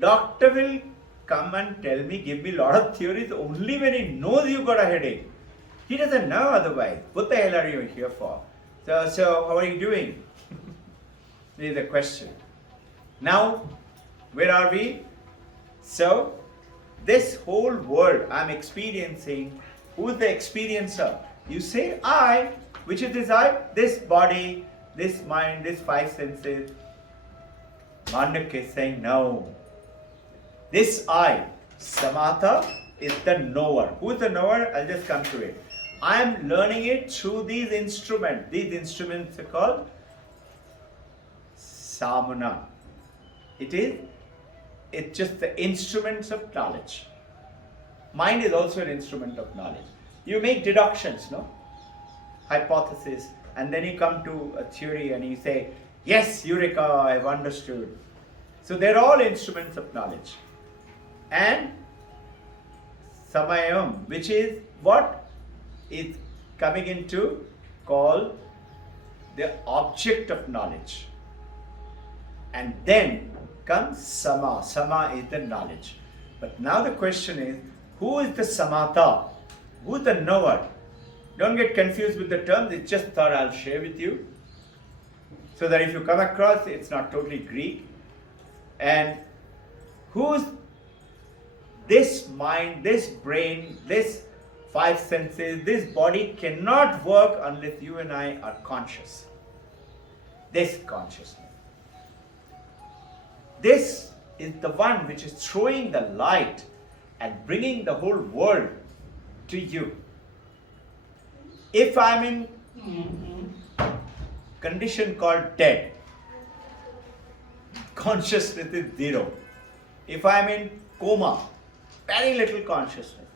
Doctor will come and tell me, give me a lot of theories only when he knows you got a headache. He doesn't know otherwise. What the hell are you here for? So how are you doing? This is the question. Now, where are we? So, this whole world I'm experiencing, who's the experiencer? You say I, which is this I? This body, this mind, this five senses. Mandukya is saying no. This I, Samatha, is the knower. Who is the knower? I'll just come to it. I am learning it through these instruments. These instruments are called Samana. It's just the instruments of knowledge. Mind is also an instrument of knowledge. You make deductions, no? Hypothesis, and then you come to a theory and you say, yes, Eureka, I've understood. So they're all instruments of knowledge. And Samayam, which is what? Is coming into called the object of knowledge. And then comes Sama. Sama is the knowledge. But now the question is, who is the Samatha? Who is the knower? Don't get confused with the terms, it's just thought I'll share with you. So that if you come across, it's not totally Greek. And who's this mind, this brain, this five senses, this body cannot work unless you and I are conscious. This consciousness. This is the one which is throwing the light and bringing the whole world to you. If I'm in condition called dead, consciousness is zero. If I'm in coma, very little consciousness.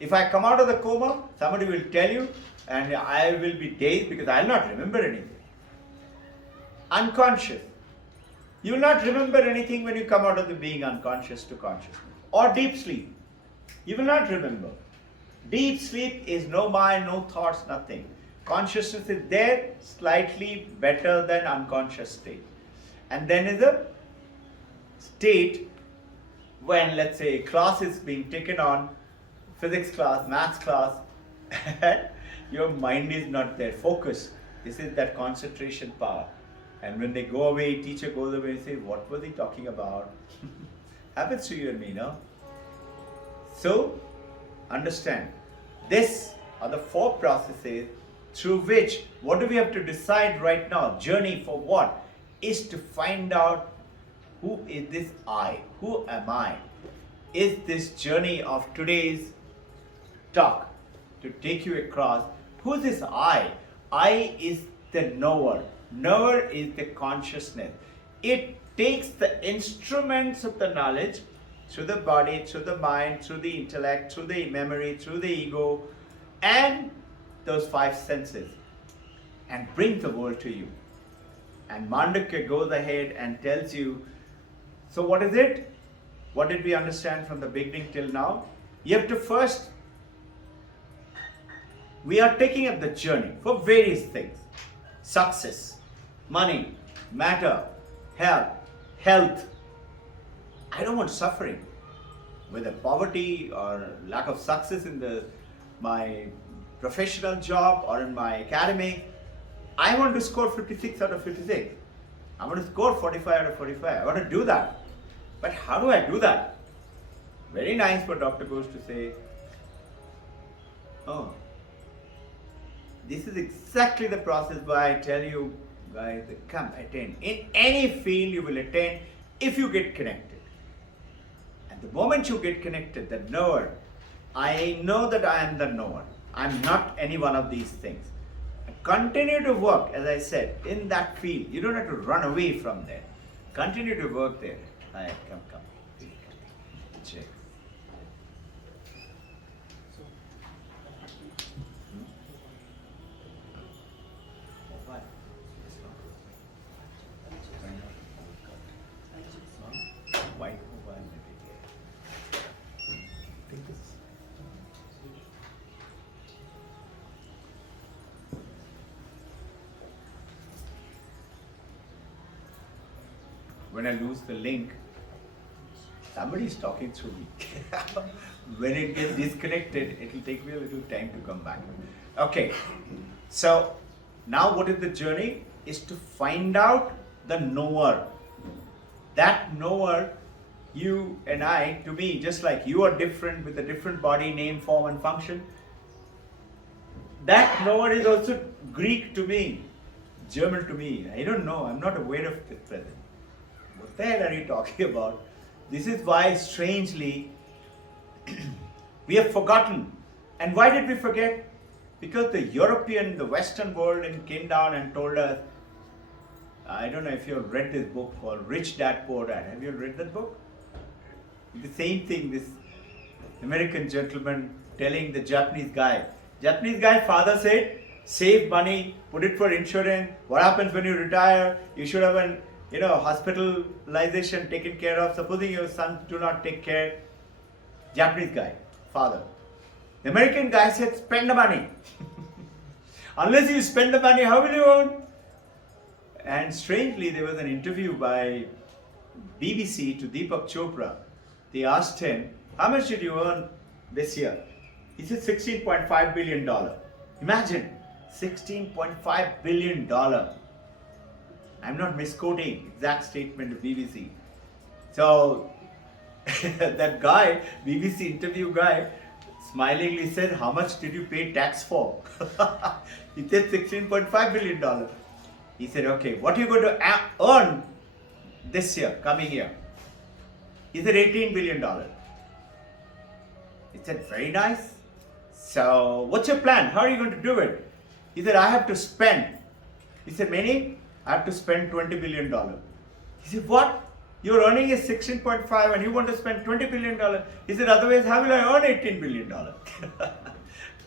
If I come out of the coma, somebody will tell you and I will be dazed because I will not remember anything. Unconscious. You will not remember anything when you come out of the being unconscious to consciousness. Or deep sleep. You will not remember. Deep sleep is no mind, no thoughts, nothing. Consciousness is there, slightly better than unconscious state. And then is a state when, let's say, class is being taken on, physics class, maths class, and your mind is not there. Focus. This is that concentration power. And when they go away, teacher goes away and say, what was he talking about? Happens to you and me, no? So, understand, this are the 4 processes through which, what do we have to decide right now? Journey for what? Is to find out, who is this I? Who am I? Is this journey of today's talk to take you across, who is this I? I is the knower. Knower is the consciousness. It takes the instruments of the knowledge through the body, through the mind, through the intellect, through the memory, through the ego, and those 5 senses, and brings the world to you. And Mandukya goes ahead and tells you, so what is it? What did we understand from the beginning till now? You have to first, we are taking up the journey for various things. Success, money, matter, health. I don't want suffering. Whether poverty or lack of success in my professional job or in my academic, I want to score 56 out of 56. I want to score 45 out of 45. I want to do that. But how do I do that? Very nice for Dr. Ghosh to say, oh, this is exactly the process why I tell you guys, come attend. In any field you will attend if you get connected. And the moment you get connected, the knower, I know that I am the knower. I am not any one of these things. Continue to work, as I said, in that field. You don't have to run away from there. Continue to work there. All right, come. Check. White mobile when I lose the link, somebody is talking through me. When it gets disconnected, it will take me a little time to come back. Okay, so now what is the journey? Is to find out the knower. That knower, you and I, to me, just like you are different with a different body, name, form and function, that knower is also Greek to me, German to me. I don't know, I'm not aware of it present. What the hell are you talking about? This is why, strangely, we have forgotten. And why did we forget? Because the European, the Western world came down and told us, I don't know if you have read this book called Rich Dad Poor Dad. Have you read that book? The same thing, this American gentleman telling the Japanese guy. Japanese guy father said, save money, put it for insurance. What happens when you retire? You should have an hospitalization taken care of. Supposing your son do not take care. Japanese guy, father. The American guy said, spend the money. Unless you spend the money, how will you earn? And strangely, there was an interview by BBC to Deepak Chopra. They asked him, how much did you earn this year? He said $16.5 billion. Imagine, $16.5 billion. I'm not misquoting exact statement of BBC. So that guy, BBC interview guy, smilingly said, how much did you pay tax for? He said $16.5 billion. He said, okay, what are you going to earn this year, coming year? He said $18 billion. He said, very nice. So what's your plan? How are you going to do it? He said, I have to spend. He said, meaning? I have to spend $20 billion. He said, what? Your earning is 16.5 and you want to spend $20 billion. He said, otherwise how will I earn $18 billion?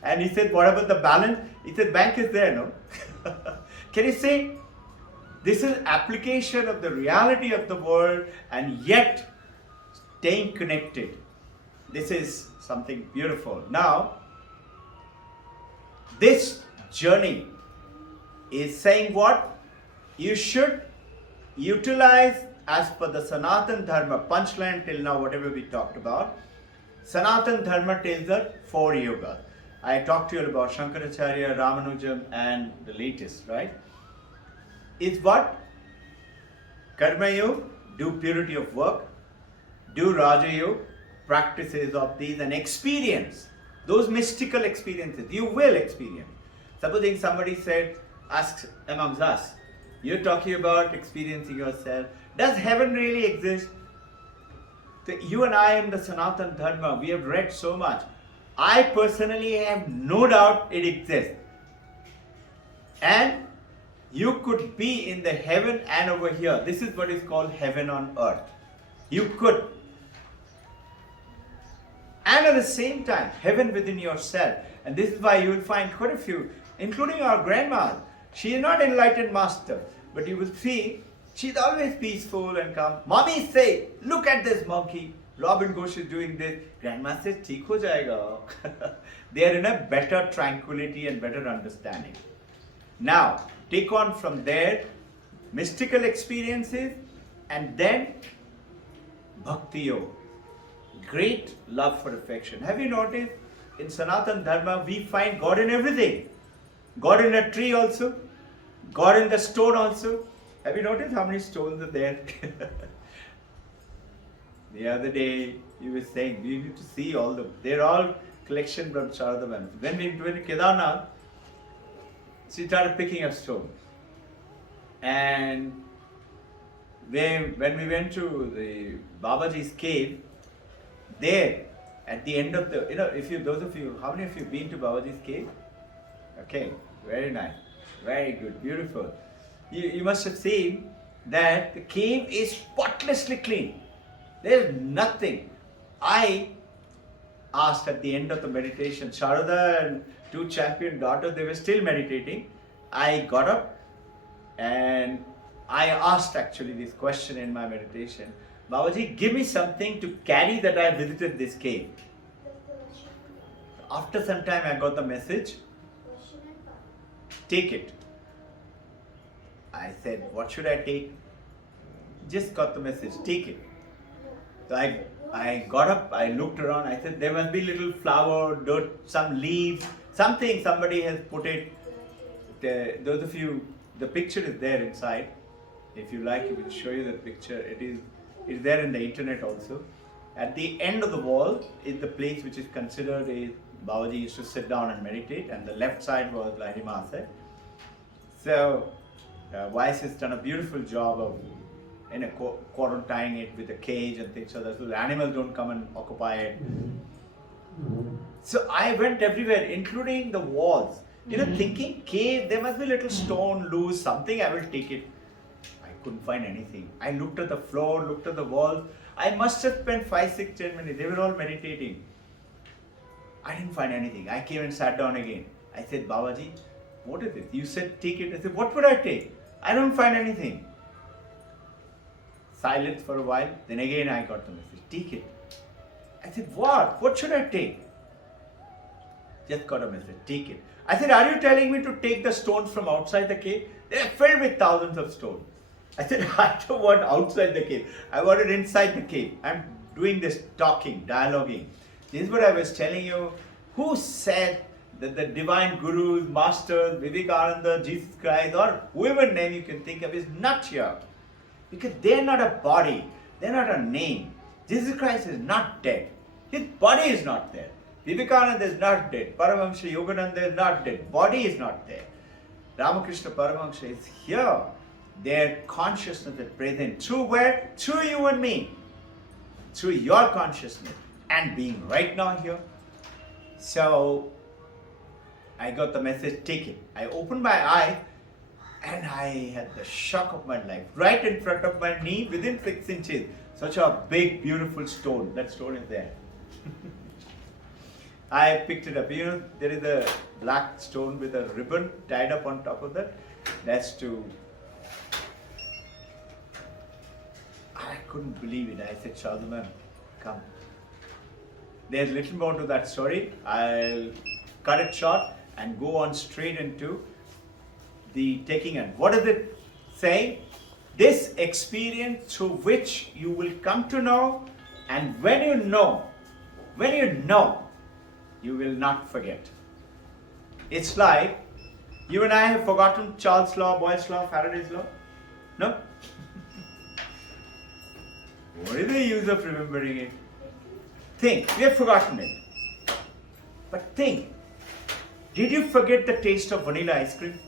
And he said, what about the balance? He said, bank is there, no? Can you see? This is application of the reality of the world and yet staying connected. This is something beautiful. Now, this journey is saying what? You should utilize as per the Sanatan Dharma, punchline till now, whatever we talked about. Sanatan Dharma tells us 4 yogas. I talked to you about Shankaracharya, Ramanujam, and the latest, right? It's what? Karma Yoga, do purity of work, do Raja Yoga, practices of these, and experience those mystical experiences. You will experience. Supposing somebody said, asks amongst us, you're talking about experiencing yourself. Does heaven really exist? You and I in the Sanatan Dharma, we have read so much. I personally have no doubt it exists. And you could be in the heaven and over here. This is what is called heaven on earth. You could. And at the same time, heaven within yourself. And this is why you will find quite a few, including our grandma. She is not enlightened master, but you will see she's always peaceful and calm. Mommy say, look at this monkey. Robin Ghosh is doing this. Grandma says, "Theek ho jayega." They are in a better tranquility and better understanding. Now, take on from there mystical experiences and then bhakti yoga. Great love for affection. Have you noticed in Sanatan Dharma we find God in everything? God in a tree also, God in the stone also. Have you noticed how many stones are there? The other day you were saying we need to see all the, they're all collection from Sharadavan. When we went to Kedarnath, she started picking up stones. And when we went to the Babaji's cave, there at the end of the, if you, those of you, how many of you been to Babaji's cave? Okay, very nice, very good, beautiful. You must have seen that the cave is spotlessly clean. There is nothing. I asked at the end of the meditation, Sharada and 2 champion daughters, they were still meditating. I got up and I asked actually this question in my meditation. Babaji, give me something to carry that I visited this cave. After some time I got the message, take it. I said, what should I take? Just got the message, take it. So I got up, I looked around, I said, there must be little flower, dirt, some leaves, something somebody has put it. Those of you, the picture is there inside. If you like, we will show you the picture. It is there in the internet also. At the end of the wall is the place which is considered a Babaji used to sit down and meditate, and the left side was Lahiri Mahasaya. So Weiss has done a beautiful job of quarantining it with a cage and things so that the animals don't come and occupy it. So I went everywhere, including the walls. Thinking cave, there must be a little stone loose, something, I will take it. I couldn't find anything. I looked at the floor, looked at the walls. I must have spent 5, 6, 10 minutes. They were all meditating. I didn't find anything. I came and sat down again. I said, Babaji, what is it? You said take it. I said, what would I take? I don't find anything. Silence for a while. Then again I got the message, take it. I said, what? What should I take? Just got a message, take it. I said, are you telling me to take the stones from outside the cave? They are filled with thousands of stones. I said, I don't want outside the cave. I want it inside the cave. I'm doing this talking, dialoguing. This is what I was telling you. Who said that the divine gurus, masters, Vivekananda, Jesus Christ, or whoever name you can think of is not here? Because they're not a body. They're not a name. Jesus Christ is not dead. His body is not there. Vivekananda is not dead. Paramahamsa Yogananda is not dead. Body is not there. Ramakrishna Paramahamsa is here. Their consciousness is present. Through where? Through you and me. Through your consciousness. And being right now here. So, I got the message, take it. I opened my eye and I had the shock of my life. Right in front of my knee, within 6 inches. Such a big, beautiful stone. That stone is there. I picked it up. There is a black stone with a ribbon tied up on top of that. That's to... I couldn't believe it. I said, Shadhaman, come. There's little more to that story. I'll cut it short. and go on straight into the taking in. What is it saying? This experience through which you will come to know, and when you know, you will not forget. It's like you and I have forgotten Charles' law, Boyle's law, Faraday's law. No? What is the use of remembering it? Think, we have forgotten it. But think, did you forget the taste of vanilla ice cream?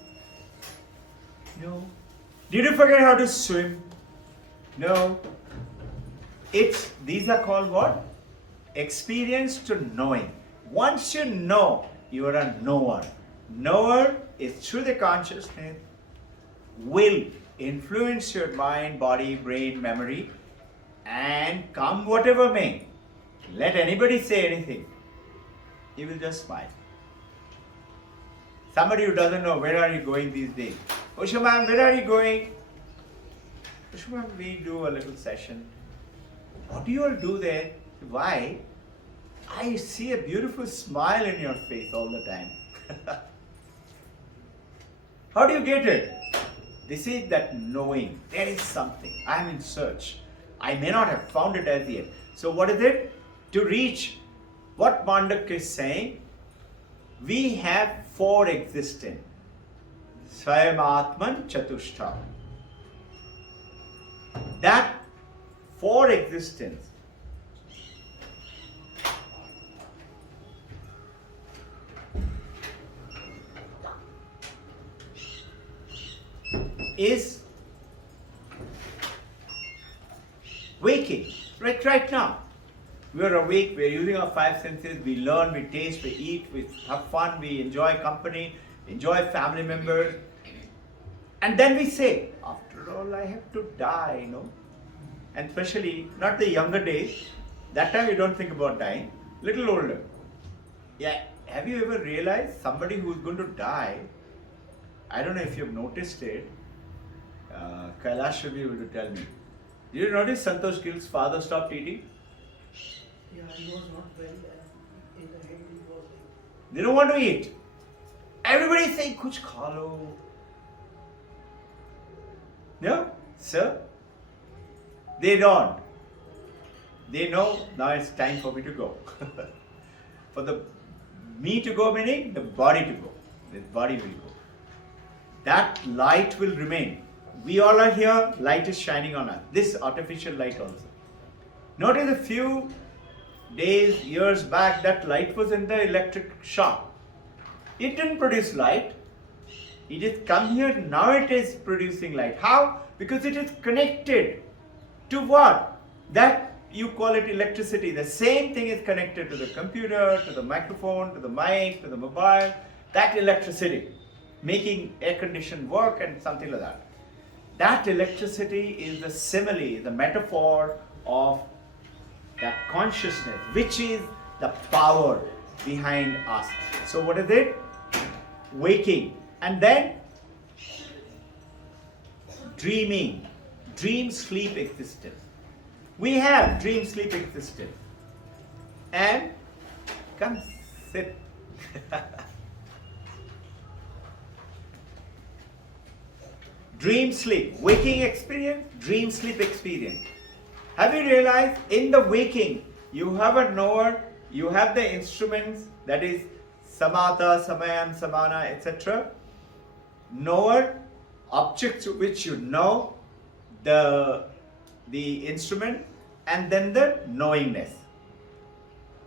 No. Did you forget how to swim? No. These are called what? Experience to knowing. Once you know, you are a knower. Knower is through the consciousness, will influence your mind, body, brain, memory, and come whatever may. Let anybody say anything. You will just smile. Somebody who doesn't know, where are you going these days? Usha ma'am, where are you going? Usha ma'am, we do a little session. What do you all do there? Why? I see a beautiful smile in your face all the time. How do you get it? This is that knowing. There is something. I am in search. I may not have found it as yet. So what is it? To reach what Mandukya is saying, we have four existence. Swayam Atman Chatushta. That four existence is waking right now. We are awake, we are using our five senses, we learn, we taste, we eat, we have fun, we enjoy company, enjoy family members. And then we say, after all, I have to die, And especially, not the younger days, that time you don't think about dying, little older. Yeah, have you ever realized somebody who is going to die? I don't know if you've noticed it. Kailash should be able to tell me. Did you notice Santosh Gill's father stopped eating? Yeah, he was not well in the head. He was. They don't want to eat. Everybody is saying, kuch kha lo. No, sir. They don't. They know now it's time for me to go. For the me to go meaning the body to go. The body will go. That light will remain. We all are here, light is shining on us. This artificial light also. Notice a few days, years back, that light was in the electric shop. It didn't produce light. It has come here, now it is producing light. How? Because it is connected to what? That you call it electricity. The same thing is connected to the computer, to the microphone, to the mic, to the mobile. That electricity, making air conditioned work and something like that. That electricity is the simile, the metaphor of that consciousness, which is the power behind us. So what is it? Waking. And then dreaming. Dream, sleep, existence. We have dream, sleep, existence. And come sit. Dream, sleep, waking experience, dream, sleep experience. Have you realized in the waking, you have a knower, you have the instruments, that is Samata, Samayam, Samana, etc. Knower, objects which you know, the instrument, and then the knowingness.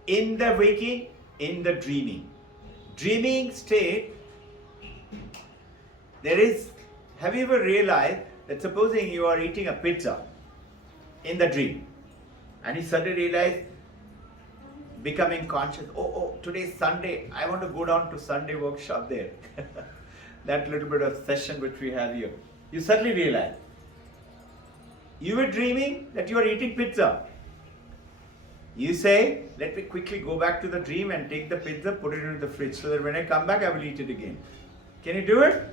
In the waking, in the dreaming. Dreaming state, there is. Have you ever realized that supposing you are eating a pizza in the dream and you suddenly realize, becoming conscious, oh, today is Sunday, I want to go down to Sunday workshop there. That little bit of session which we have here. You suddenly realize, you were dreaming that you are eating pizza. You say, let me quickly go back to the dream and take the pizza, put it into the fridge so that when I come back I will eat it again. Can you do it?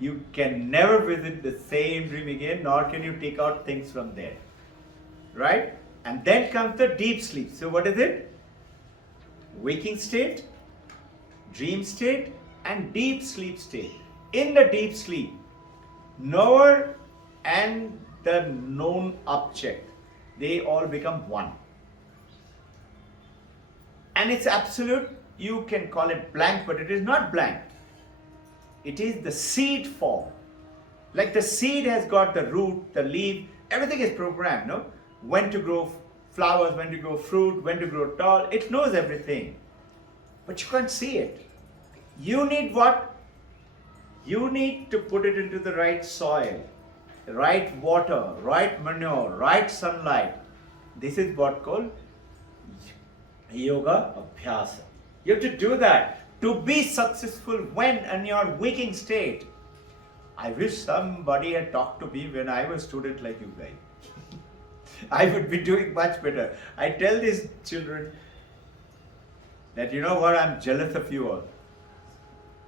You can never visit the same dream again, nor can you take out things from there. Right? And then comes the deep sleep. So what is it? Waking state, dream state and deep sleep state. In the deep sleep, knower and the known object, they all become one. And it's absolute, you can call it blank, but it is not blank. It is the seed form. Like the seed has got the root, the leaf, everything is programmed, no? When to grow flowers, when to grow fruit, when to grow tall, it knows everything. But you can't see it. You need what? You need to put it into the right soil, right water, right manure, right sunlight. This is what called yoga abhyasa. You have to do that to be successful when in your waking state. I wish somebody had talked to me when I was a student like you guys. I would be doing much better. I tell these children that, you know what, I'm jealous of you all.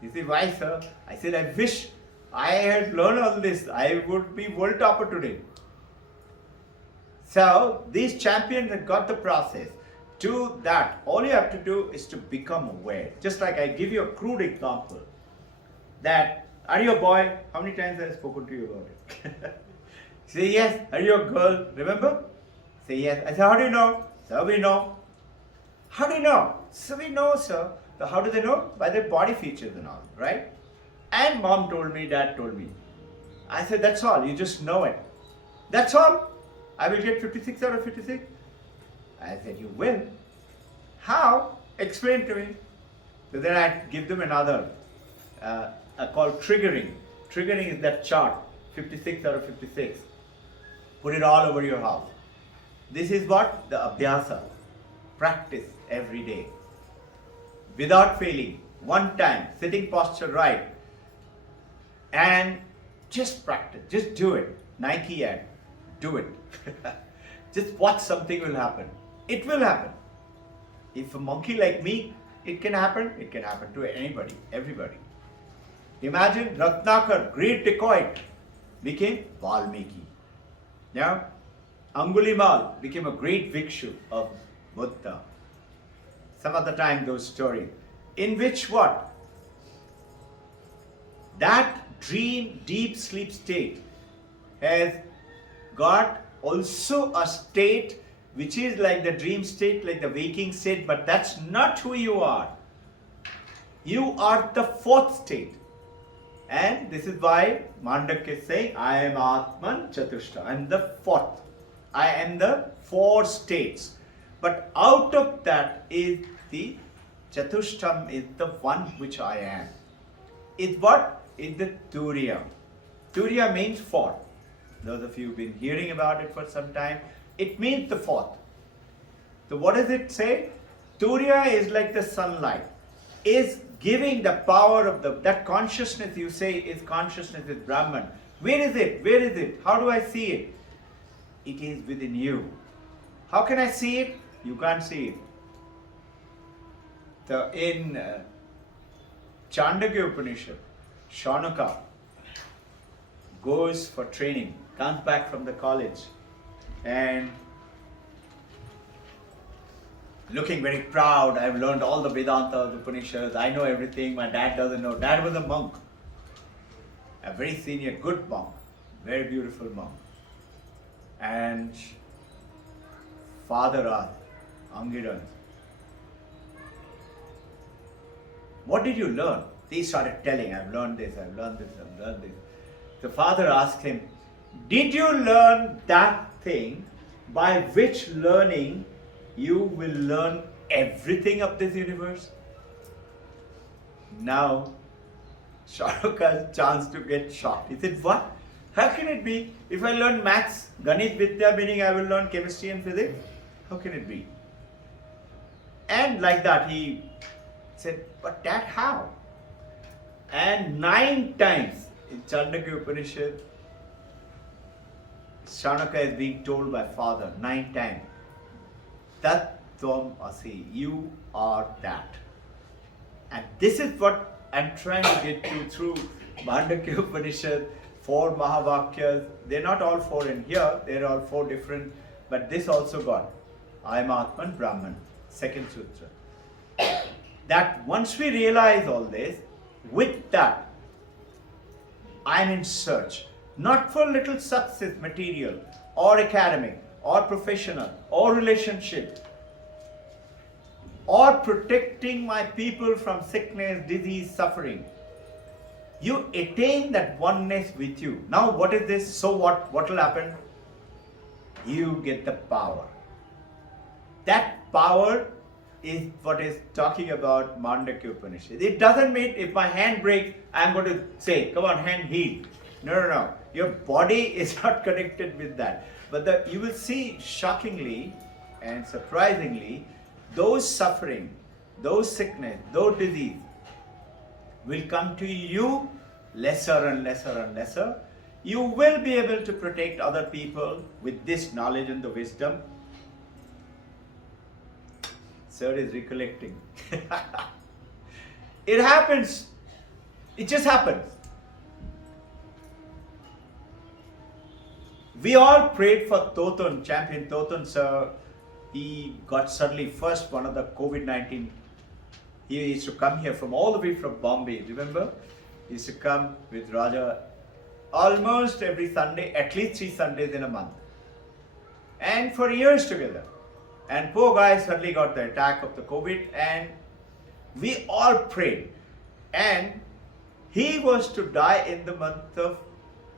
You see, why, sir? I said, I wish I had learned all this. I would be world topper today. So, these champions have got the process. To that, all you have to do is to become aware. Just like I give you a crude example. That, are you a boy? How many times have I spoken to you about it? Say yes. Are you a girl? Remember? Say yes. I said, how do you know? Sir, we know. How do you know? So we know, sir. So how do they know? By their body features and all, right? And mom told me, dad told me. I said, that's all. You just know it. That's all. I will get 56 out of 56. I said, you will. How? Explain to me. So then I give them another called triggering. Triggering is that chart, 56 out of 56. Put it all over your house. This is what? The abhyasa. Practice every day. Without failing. One time. Sitting posture right. And just practice. Just do it. Nike ad. Do it. Just watch, something will happen. It will happen. If a monkey like me, it can happen to anybody, everybody. Imagine Ratnakar, great dacoit, became Valmiki. Yeah? Angulimal became a great Vikshu of Buddha. Some other time those stories. In which what? That dream, deep sleep state has got also a state which is like the dream state, like the waking state, but that's not who you are. You are the fourth state. And this is why Mandukya is saying, I am Atman Chatushta. I am the fourth. I am the four states. But out of that is the Chatushtam, is the one which I am. Is what? Is the Turiya. Turiya means four. Those of you who've been hearing about it for some time, it means the fourth. So what does it say? Turiya is like the sunlight, is giving the power of that consciousness. You say is consciousness, is Brahman. Where is it? Where is it? How do I see it? It is within you. How can I see it? You can't see it. So in Chandogya Upanishad, Shaunaka goes for training, comes back from the college, and looking very proud. I've learned all the Vedanta of the Upanishads. I know everything. My dad doesn't know. Dad was a monk. A very senior, good monk. Very beautiful monk. And father asked, Angiran, what did you learn? He started telling, I've learned this, I've learned this, I've learned this. The father asked him, did you learn that thing by which learning you will learn everything of this universe? Now, Shahrukh chance to get shocked. He said, what? How can it be? If I learn maths, Ganit Vidya, meaning I will learn chemistry and physics, how can it be? And like that, he said, but Dad, how? And 9 times in Chandogya Upanishad, Shaunaka is being told by father 9 times, Tat Tvam Asi, you are that. And this is what I'm trying to get to through Mandukya Upanishad, 4 Mahavakyas. They're not all 4 in here, they're all 4 different, but this also got I am Atman Brahman, second sutra. that once we realize all this, with that, I'm in search, not for little success material or academic or professional or relationship or protecting my people from sickness, disease, suffering. You attain that oneness with you. Now what is this? So what? What will happen? You get the power. That power is what is talking about Mandukya Upanishad. It doesn't mean if my hand breaks, I'm going to say, come on, hand heal. No. Your body is not connected with that. But you will see shockingly and surprisingly, those suffering, those sickness, those disease will come to you lesser and lesser and lesser. You will be able to protect other people with this knowledge and the wisdom. Sir is recollecting. It happens. It just happens. We all prayed for Totun, champion Totun sir. He got suddenly first one of the COVID-19. He used to come here from all the way from Bombay, remember? He used to come with Raja almost every Sunday, at least 3 Sundays in a month. And for years together. And poor guy suddenly got the attack of the COVID and we all prayed. And he was to die in the month of,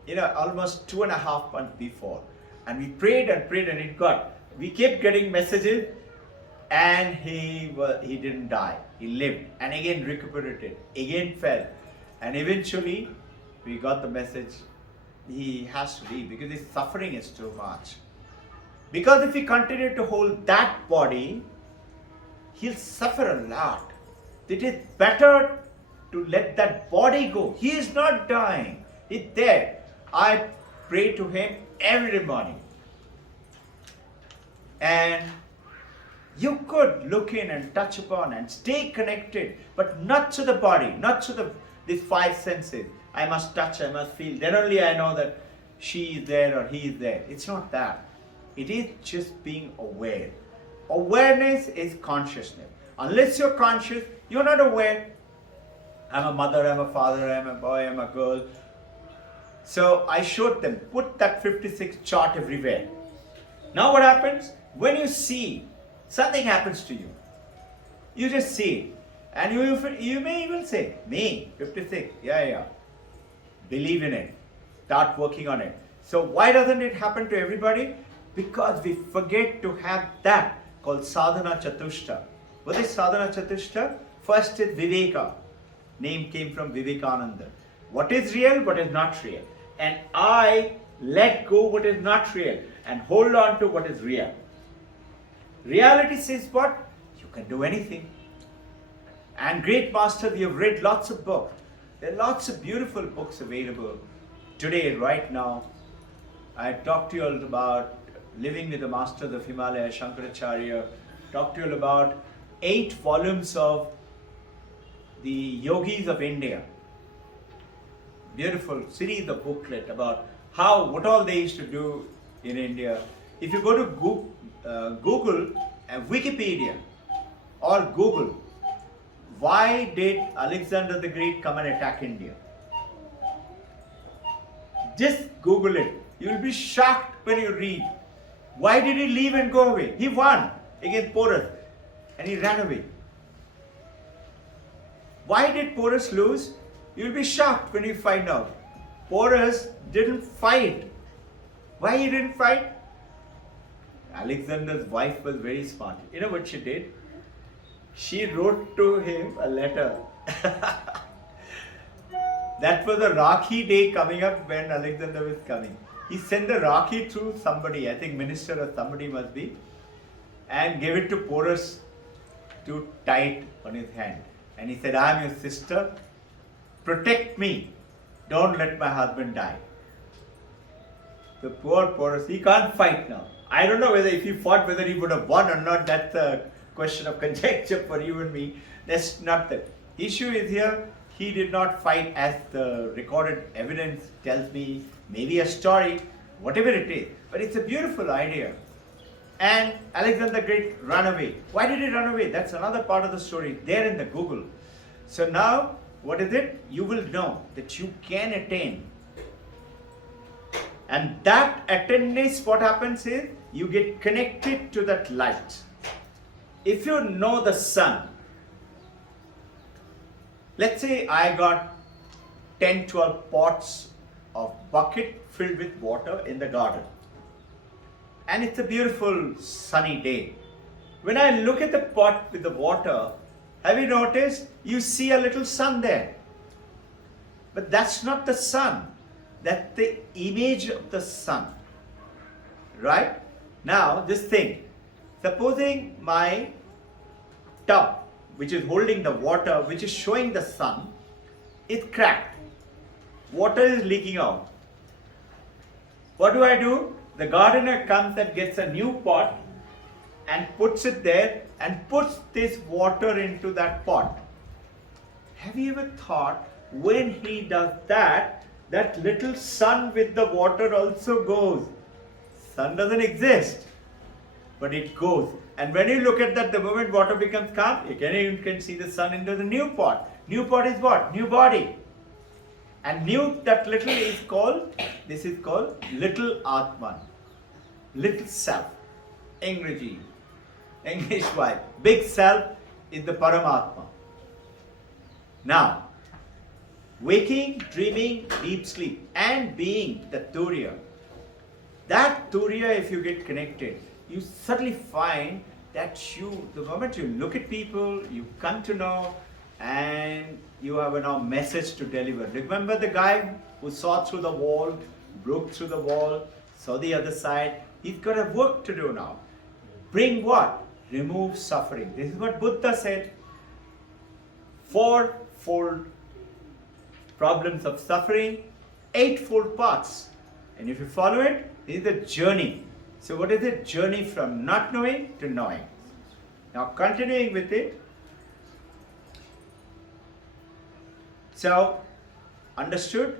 almost 2.5 months before. And we prayed and it got. We kept getting messages and he didn't die. He lived and again recuperated, again fell. And eventually we got the message he has to leave because his suffering is too much. Because if he continued to hold that body, he'll suffer a lot. It is better to let that body go. He is not dying. He's there. I pray to him every morning. And you could look in and touch upon and stay connected, but not to the body, not to these 5 senses. I must touch, I must feel. Then only I know that she is there or he is there. It's not that. It is just being aware. Awareness is consciousness. Unless you're conscious, you're not aware. I'm a mother, I'm a father, I'm a boy, I'm a girl. So I showed them, put that 56 chart everywhere. Now what happens? When you see, something happens to you. You just see it. And you may even say, me, 56, yeah. Believe in it. Start working on it. So why doesn't it happen to everybody? Because we forget to have that called sadhana chatushta. What is sadhana chatushta? First is viveka. Name came from Vivekananda. What is real, what is not real. And I let go what is not real and hold on to what is real. Reality says what? You can do anything. And great masters, you have read lots of books. There are lots of beautiful books available today, right now. I talked to you all about Living with the Masters of Himalaya, Shankaracharya. Talked to you all about 8 volumes of the yogis of India. Beautiful series of booklet about what all they used to do in India. If you go to Google and Wikipedia or Google, why did Alexander the Great come and attack India? Just Google it. You will be shocked when you read. Why did he leave and go away? He won against Porus and he ran away. Why did Porus lose? You will be shocked when you find out. Porus didn't fight. Why he didn't fight? Alexander's wife was very smart. You know what she did? She wrote to him a letter. That was a Rakhi day coming up when Alexander was coming. He sent the Rakhi through somebody, I think minister or somebody must be, and gave it to Porus to tie it on his hand. And he said, I am your sister. Protect me. Don't let my husband die. The poor Porus, he can't fight now. I don't know whether if he fought, whether he would have won or not. That's a question of conjecture for you and me. That's not the issue is here. He did not fight as the recorded evidence tells me, maybe a story, whatever it is. But it's a beautiful idea. And Alexander the Great ran away. Why did he run away? That's another part of the story there in the Google. So now, what is it? You will know that you can attain. And that attainment, what happens is, you get connected to that light. If you know the sun, let's say I got 10, 12 pots of bucket filled with water in the garden. And it's a beautiful sunny day. When I look at the pot with the water, have you noticed? You see a little sun there. But that's not the sun. That's the image of the sun. Right? Now, this thing. Supposing my tub, which is holding the water, which is showing the sun, is cracked. Water is leaking out. What do? The gardener comes and gets a new pot and puts it there and puts this water into that pot. Have you ever thought when he does that, that little sun with the water also goes? Sun doesn't exist, but it goes. And when you look at that, the moment water becomes calm, you can see the sun into the new pot. New pot is what? New body. And new, that little is called, this is called little Atman. Little self. English wise. Big self is the Paramatma. Now, waking, dreaming, deep sleep, and being the Turiya. That Turiya, if you get connected, you suddenly find that the moment you look at people, you come to know, and you have a message to deliver. Remember the guy who saw through the wall, broke through the wall, saw the other side? He's got a work to do now. Bring what? Remove suffering. This is what Buddha said. Fourfold problems of suffering, eightfold paths. And if you follow it, this is the journey. So what is it? Journey from not knowing to knowing. Now continuing with it. So, understood?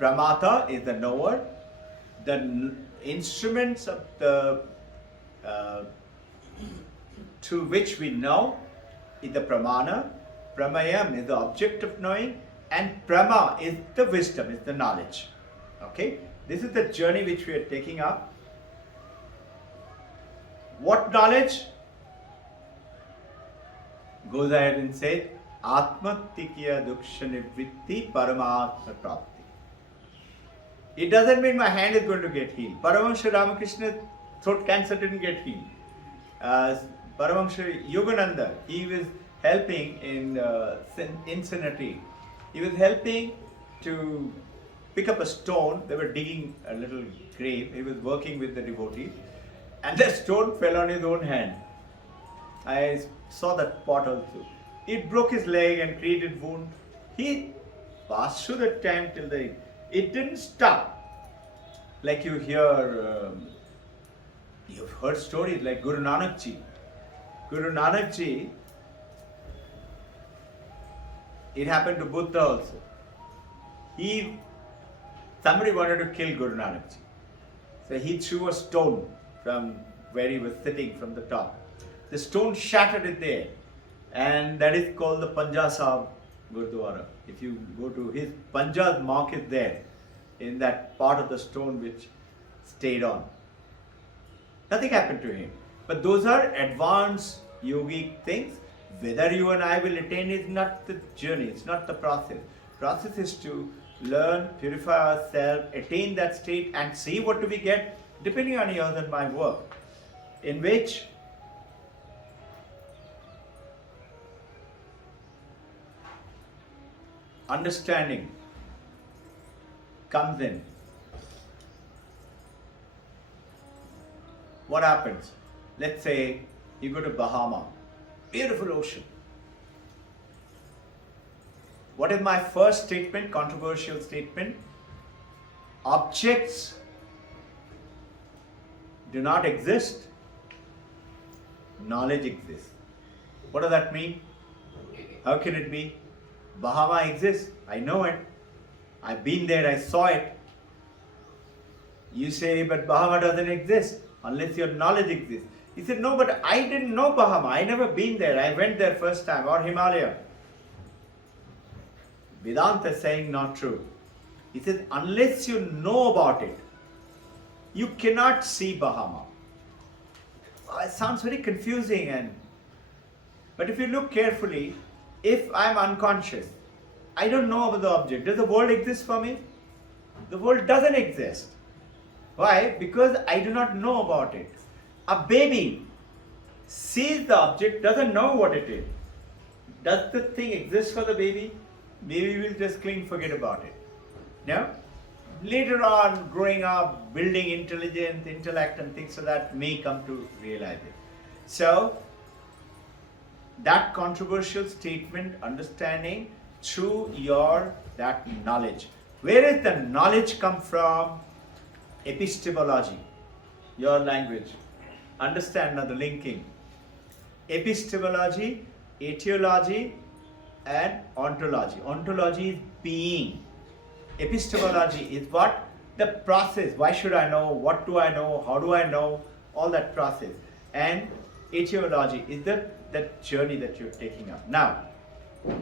Pramata is the knower. The instruments of the through which we know is the pramana. Pramayam is the object of knowing, and prama is the wisdom, is the knowledge. Okay? This is the journey which we are taking up. What knowledge? Goes ahead and says, Atmatikya Duksha Nivritti Paramatma Prapti. It doesn't mean my hand is going to get healed. Paramahansa Ramakrishna's throat cancer didn't get healed. Paramahansa Yogananda, he was helping in insanity. He was helping to pick up a stone. They were digging a little grave. He was working with the devotees. And the stone fell on his own hand. I saw that pot also. It broke his leg and created wound. He passed through the time till it didn't stop. Like you hear, you've heard stories like Guru Nanak Ji. Guru Nanak Ji, it happened to Buddha also. Somebody wanted to kill Guru Nanak Ji. So he threw a stone from where he was sitting from the top. The stone shattered it there, and that is called the Panja Sahib Gurdwara. If you go to his Panja's mark is there in that part of the stone which stayed on. Nothing happened to him. But those are advanced yogic things. Whether you and I will attain is not the journey, it's not the process. Process is to learn, purify ourselves, attain that state, and see what do we get depending on yours and my work. In which understanding comes in. What happens? Let's say you go to Bahama, beautiful ocean. What is my first statement, controversial statement? Objects do not exist, knowledge exists. What does that mean? How can it be? Bahama exists, I know it. I've been there, I saw it. You say, but Bahama doesn't exist unless your knowledge exists. He said, no, but I didn't know Bahama. I never been there. I went there first time, or Himalaya. Vedanta is saying not true. He says, unless you know about it, you cannot see Bahama. It sounds very confusing, but if you look carefully, if I'm unconscious, I don't know about the object. Does the world exist for me? The world doesn't exist. Why? Because I do not know about it. A baby sees the object, doesn't know what it is. Does the thing exist for the baby? Baby will just cling, forget about it. No? Later on, growing up, building intelligence, intellect and things like that may come to realize it. So, that controversial statement, understanding through that knowledge. Where is the knowledge come from? Epistemology, your language. Understand now the linking. Epistemology, etiology, and ontology. Ontology is being. Epistemology is what? The process. Why should I know? What do I know? How do I know? All that process. And etiology is that journey that you're taking up. Now,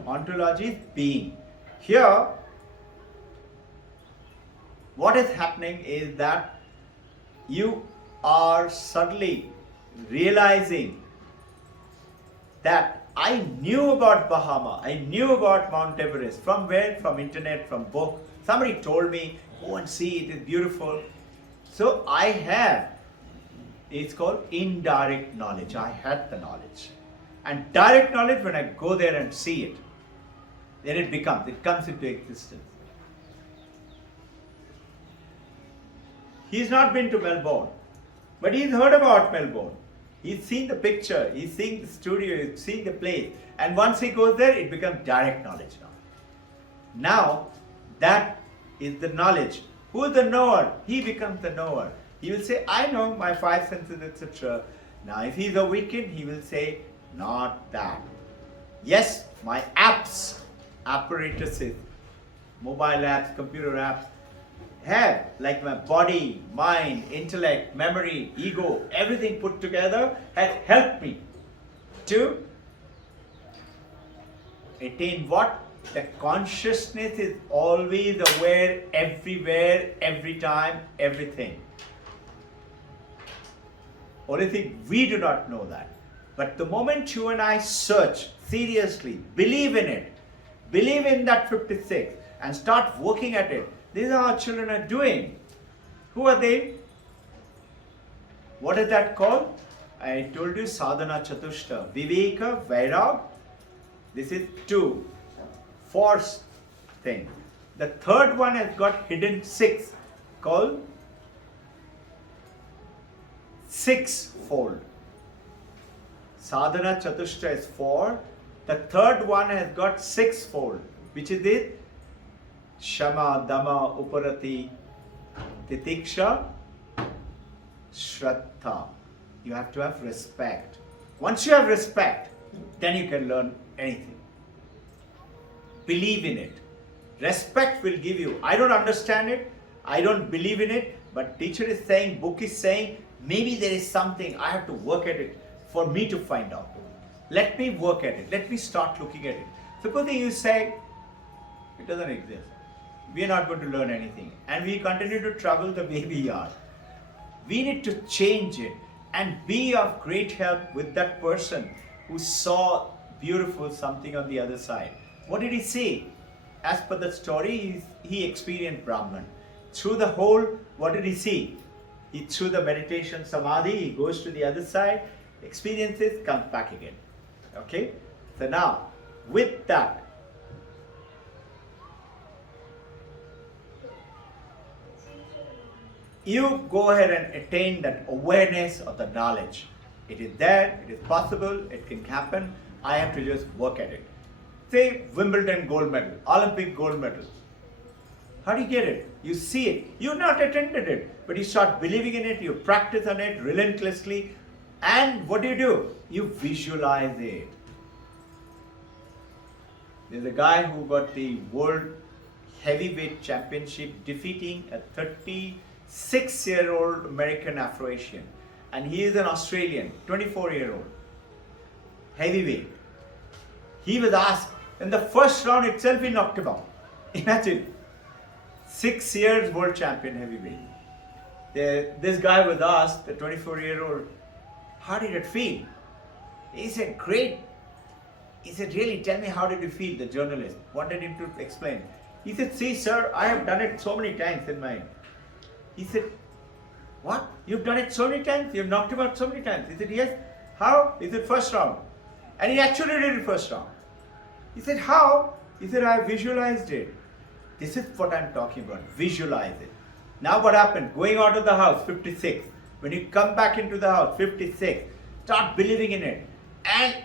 ontology is being. Here, what is happening is that you are suddenly realizing that I knew about Bahama, I knew about Mount Everest. From where? From internet, from book. Somebody told me, go and see, it is beautiful. So I have, it's called indirect knowledge. I had the knowledge. And direct knowledge, when I go there and see it, then it comes into existence. He's not been to Melbourne, but he's heard about Melbourne. He's seen the picture, he's seen the studio, he's seen the place. And once he goes there, it becomes direct knowledge now. Now, that is the knowledge. Who is the knower? He becomes the knower. He will say, I know my five senses, etc. Now, if he's awakened, he will say, not that. Yes, my apps, apparatuses, mobile apps, computer apps, have, like my body, mind, intellect, memory, ego, everything put together has helped me to attain what? The consciousness is always aware, everywhere, every time, everything. Only thing, we do not know that. But the moment you and I search seriously, believe in it, believe in that 56 and start working at it, these are how children are doing. Who are they? What is that called? I told you sadhana chatushta. Viveka, Vairag. This is 2. Fourth thing. The third one has got hidden 6 called sixfold. Sadhana chatushta is 4. The third one has got sixfold, which is it. Shama, Dama, Uparati, Titiksha, Shraddha. You have to have respect. Once you have respect, then you can learn anything. Believe in it. Respect will give you. I don't understand it. I don't believe in it. But teacher is saying, book is saying, maybe there is something. I have to work at it for me to find out. Let me work at it. Let me start looking at it. Supposing you say, it doesn't exist. We are not going to learn anything. And we continue to travel the way we are. We need to change it and be of great help with that person who saw beautiful something on the other side. What did he see? As per the story, he experienced Brahman. Through the whole, what did he see? Through the meditation samadhi, he goes to the other side, experiences, comes back again. Okay? So now, with that, you go ahead and attain that awareness of the knowledge. It is there, it is possible, it can happen. I have to just work at it. Say Wimbledon gold medal, Olympic gold medal. How do you get it? You see it. You've not attended it, but you start believing in it, you practice on it relentlessly, and what do? You visualize it. There's a guy who got the world heavyweight championship defeating a 36 6-year-old American Afro-Asian. And he is an Australian, 24-year-old, heavyweight. He was asked, in the first round itself he knocked him out. Imagine, 6 years world champion heavyweight. This guy was asked, the 24-year-old, how did it feel? He said, great. He said, really, tell me, how did you feel? The journalist wanted him to explain. He said, see, sir, I have done it so many times in my... He said, what? You've done it so many times? You've knocked him out so many times? He said, yes. How? He said, first round. And he actually did it first round. He said, how? He said, I visualized it. This is what I'm talking about. Visualize it. Now what happened? Going out of the house, 56. When you come back into the house, 56. Start believing in it. And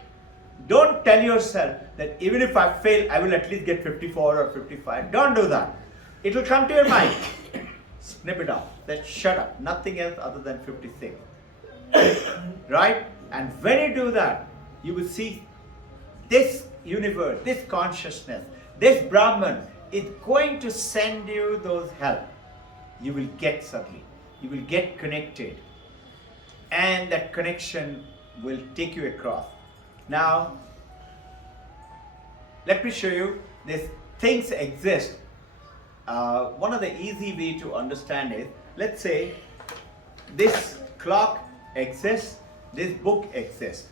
don't tell yourself that even if I fail, I will at least get 54 or 55. Don't do that. It will come to your mind. Snip it off. Then shut up. Nothing else other than 56. Right? And when you do that, you will see this universe, this consciousness, this Brahman is going to send you those help. You will get suddenly. You will get connected. And that connection will take you across. Now, let me show you these things exist. One of the easy way to understand is, let's say this clock exists, this book exists.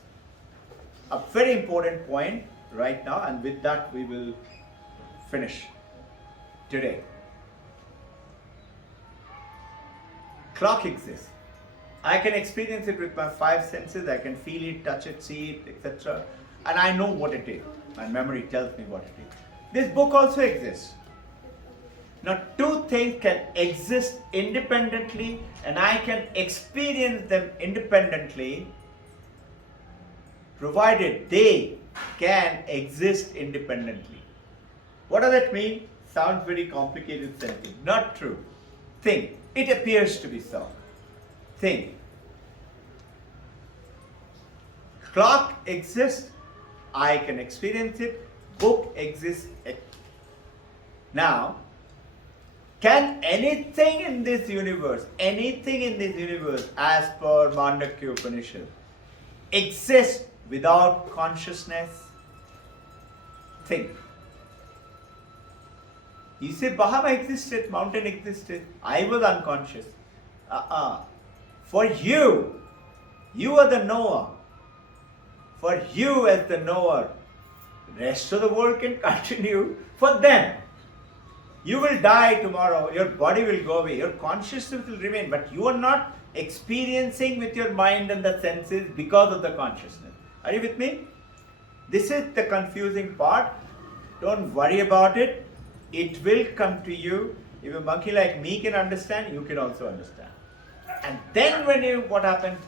A very important point right now, and with that we will finish today. Clock exists. I can experience it with my 5 senses. I can feel it, touch it, see it, etc. And I know what it is. My memory tells me what it is. This book also exists. Now, two things can exist independently, and I can experience them independently, provided they can exist independently. What does that mean? Sounds very complicated sentence. Not true. Think. It appears to be so. Think. Clock exists. I can experience it. Book exists. Now, can anything in this universe, as per Mandukya Upanishad, exist without consciousness? Think. You say Bahama existed, mountain existed, I was unconscious. For you, you are the knower. For you as the knower, rest of the world can continue for them. You will die tomorrow, your body will go away, your consciousness will remain, but you are not experiencing with your mind and the senses because of the consciousness. Are you with me? This is the confusing part. Don't worry about it. It will come to you. If a monkey like me can understand, you can also understand. And then what happens?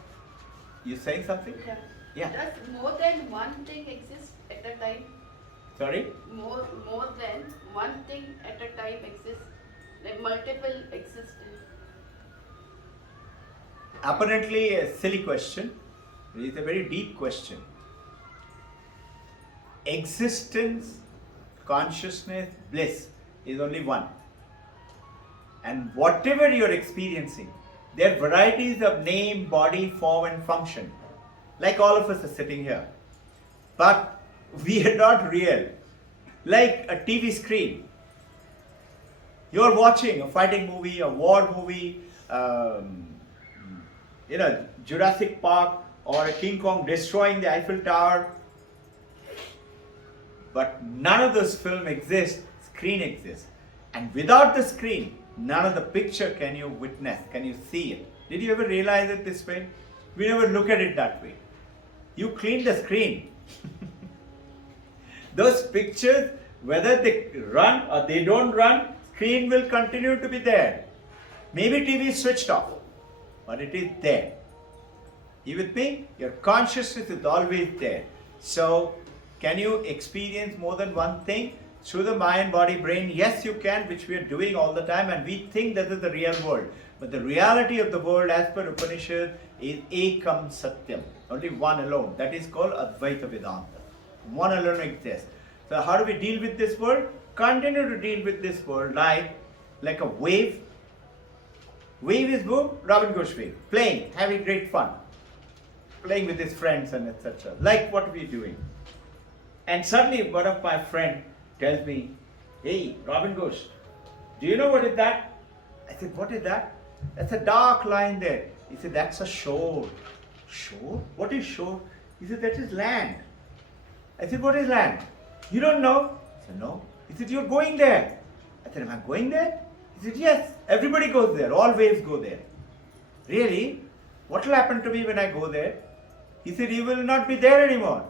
You saying something? Yeah. Yeah. Does more than one thing exist at a time? Sorry? More than one thing at a time exists? Like multiple exist? Apparently a silly question. It is a very deep question. Existence, consciousness, bliss is only one. And whatever you are experiencing, there are varieties of name, body, form and function. Like all of us are sitting here. But we are not real. Like a TV screen. You are watching a fighting movie, a war movie, Jurassic Park or a King Kong destroying the Eiffel Tower. But none of those films exist, screen exists. And without the screen, none of the picture can you witness, can you see it. Did you ever realize it this way? We never look at it that way. You clean the screen. Those pictures, whether they run or they don't run, screen will continue to be there. Maybe TV is switched off, but it is there. You with me? Your consciousness is always there. So, can you experience more than one thing? Through the mind, body, brain, yes you can, which we are doing all the time, and we think that is the real world. But the reality of the world as per Upanishad is Ekam Satyam. Only one alone. That is called Advaita Vedanta. One alone exists. So how do we deal with this world? Continue to deal with this world like a wave. Wave is boom, Robin goes wave. Playing, having great fun. Playing with his friends and etc. Like what we're doing. And suddenly one of my friend tells me, hey, Robin Ghost, do you know what is that? I said, what is that? That's a dark line there. He said, that's a shore. Shore? What is shore? He said, that is land. I said, what is land? You don't know? I said, no. He said, you're going there. I said, am I going there? He said, yes. Everybody goes there. All waves go there. Really? What will happen to me when I go there? He said, you will not be there anymore.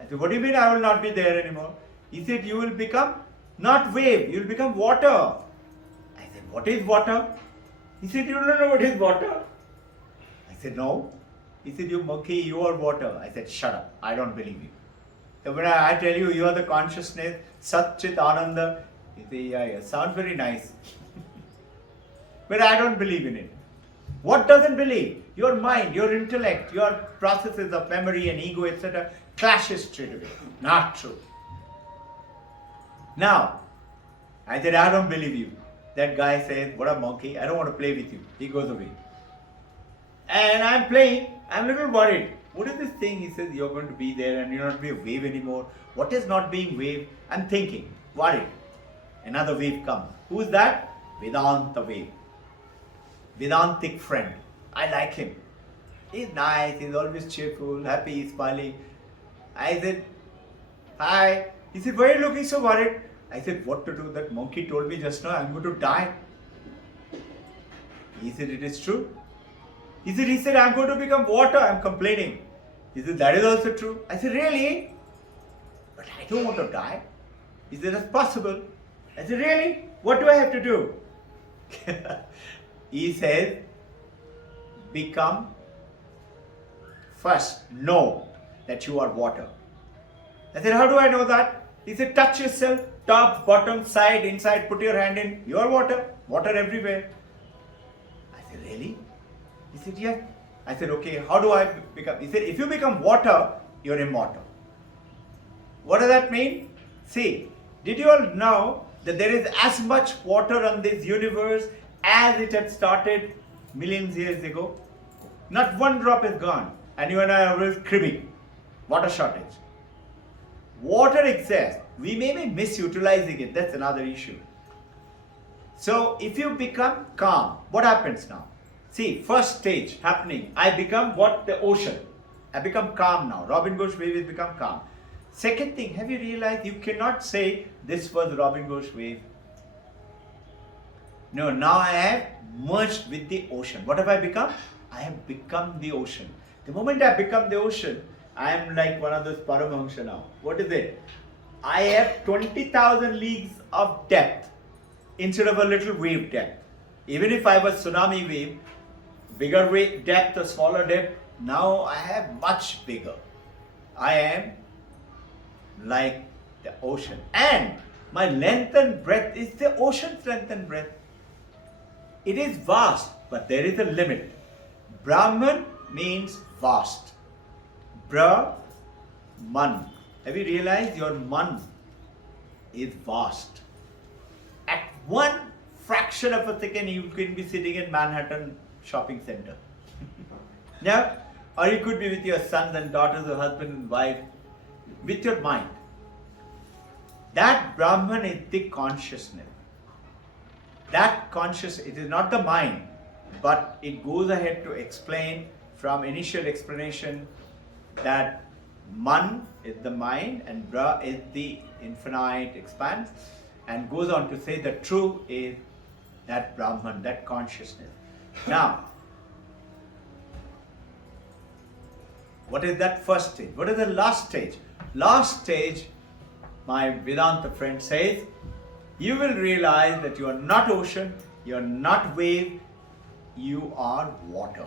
I said, what do you mean I will not be there anymore? He said, you will become not wave, you will become water. I said, what is water? He said, you don't know what is water? I said, no. He said, you monkey, you are water. I said, shut up, I don't believe you. So when I tell you, you are the consciousness, Sat Chit Ananda, he said, yeah, sounds very nice. But I don't believe in it. What doesn't believe? Your mind, your intellect, your processes of memory and ego, etc. clashes straight away. Not true. Now, I said, I don't believe you. That guy says, what a monkey, I don't want to play with you. He goes away. And I'm playing, I'm a little worried. What is this thing? He says, you're going to be there and you're not be a wave anymore. What is not being wave? I'm thinking, worried. Another wave comes. Who's that? Vedanta wave. Vedantic friend. I like him. He's nice, he's always cheerful, happy, smiling. I said, hi. He said, why are you looking so worried? I said, what to do? That monkey told me just now I'm going to die. He said, it is true. He said, I'm going to become water. I'm complaining. He said, that is also true. I said, really? But I don't want to die. He said, that's possible. I said, really? What do I have to do? He says, become first, know that you are water. I said, how do I know that? He said, touch yourself, top, bottom, side, inside, put your hand in. You are water. Water everywhere. I said, really? He said, yes. I said, okay, how do I become? He said, if you become water, you're immortal. What does that mean? See, did you all know that there is as much water on this universe as it had started millions of years ago? Not one drop is gone. And you and I are always cribbing. Water shortage. Water exists. We may be misutilizing it. That's another issue. So if you become calm, what happens now? See, first stage happening. I become what? The ocean. I become calm now. Robin Ghosh wave has become calm. Second thing, have you realized you cannot say this was Robin Ghosh wave? No, now I have merged with the ocean. What have I become? I have become the ocean. The moment I become the ocean, I am like one of those Paramahamsa now. What is it? I have 20,000 leagues of depth instead of a little wave depth. Even if I was tsunami wave, bigger wave depth or smaller depth, now I have much bigger. I am like the ocean. And my length and breadth is the ocean's length and breadth. It is vast, but there is a limit. Brahman means vast. Brahman. Have you realized your man is vast? At one fraction of a second, you can be sitting in Manhattan shopping center. Yeah? Or you could be with your sons and daughters or husband and wife with your mind. That Brahman is the consciousness. That conscious, it is not the mind, but it goes ahead to explain from initial explanation that Man is the mind and Bra is the infinite expanse, and goes on to say the true is that Brahman, that consciousness. Now, what is that first stage? What is the last stage? Last stage, my Vedanta friend says, you will realize that you are not ocean, you are not wave, you are water.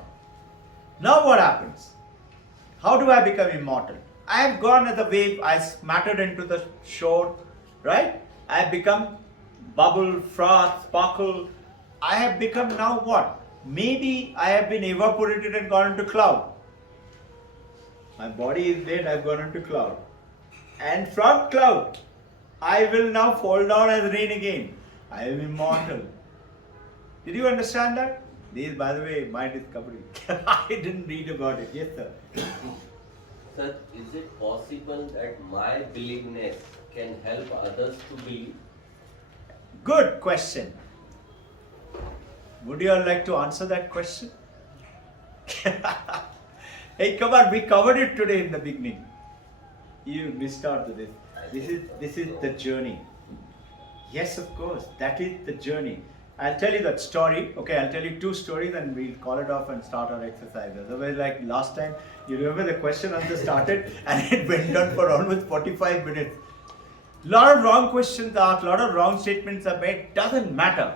Now what happens? How do I become immortal? I have gone as a wave, I mattered into the shore, right? I have become bubble, froth, sparkle. I have become now what? Maybe I have been evaporated and gone into cloud. My body is dead, I have gone into cloud. And from cloud, I will now fall down as rain again. I am immortal. Did you understand that? This, by the way, my discovery. I didn't read about it. Yes, sir. Sir, is it possible that my believeness can help others to believe? Good question. Would you all like to answer that question? Hey, come on, we covered it today in the beginning. You missed out to this. This is the journey. Yes, of course, that is the journey. I'll tell you that story. Okay, I'll tell you 2 stories and we'll call it off and start our exercise. Otherwise, like last time, you remember the question answer started and it went on for almost 45 minutes. Lot of wrong questions asked, lot of wrong statements are made. Doesn't matter.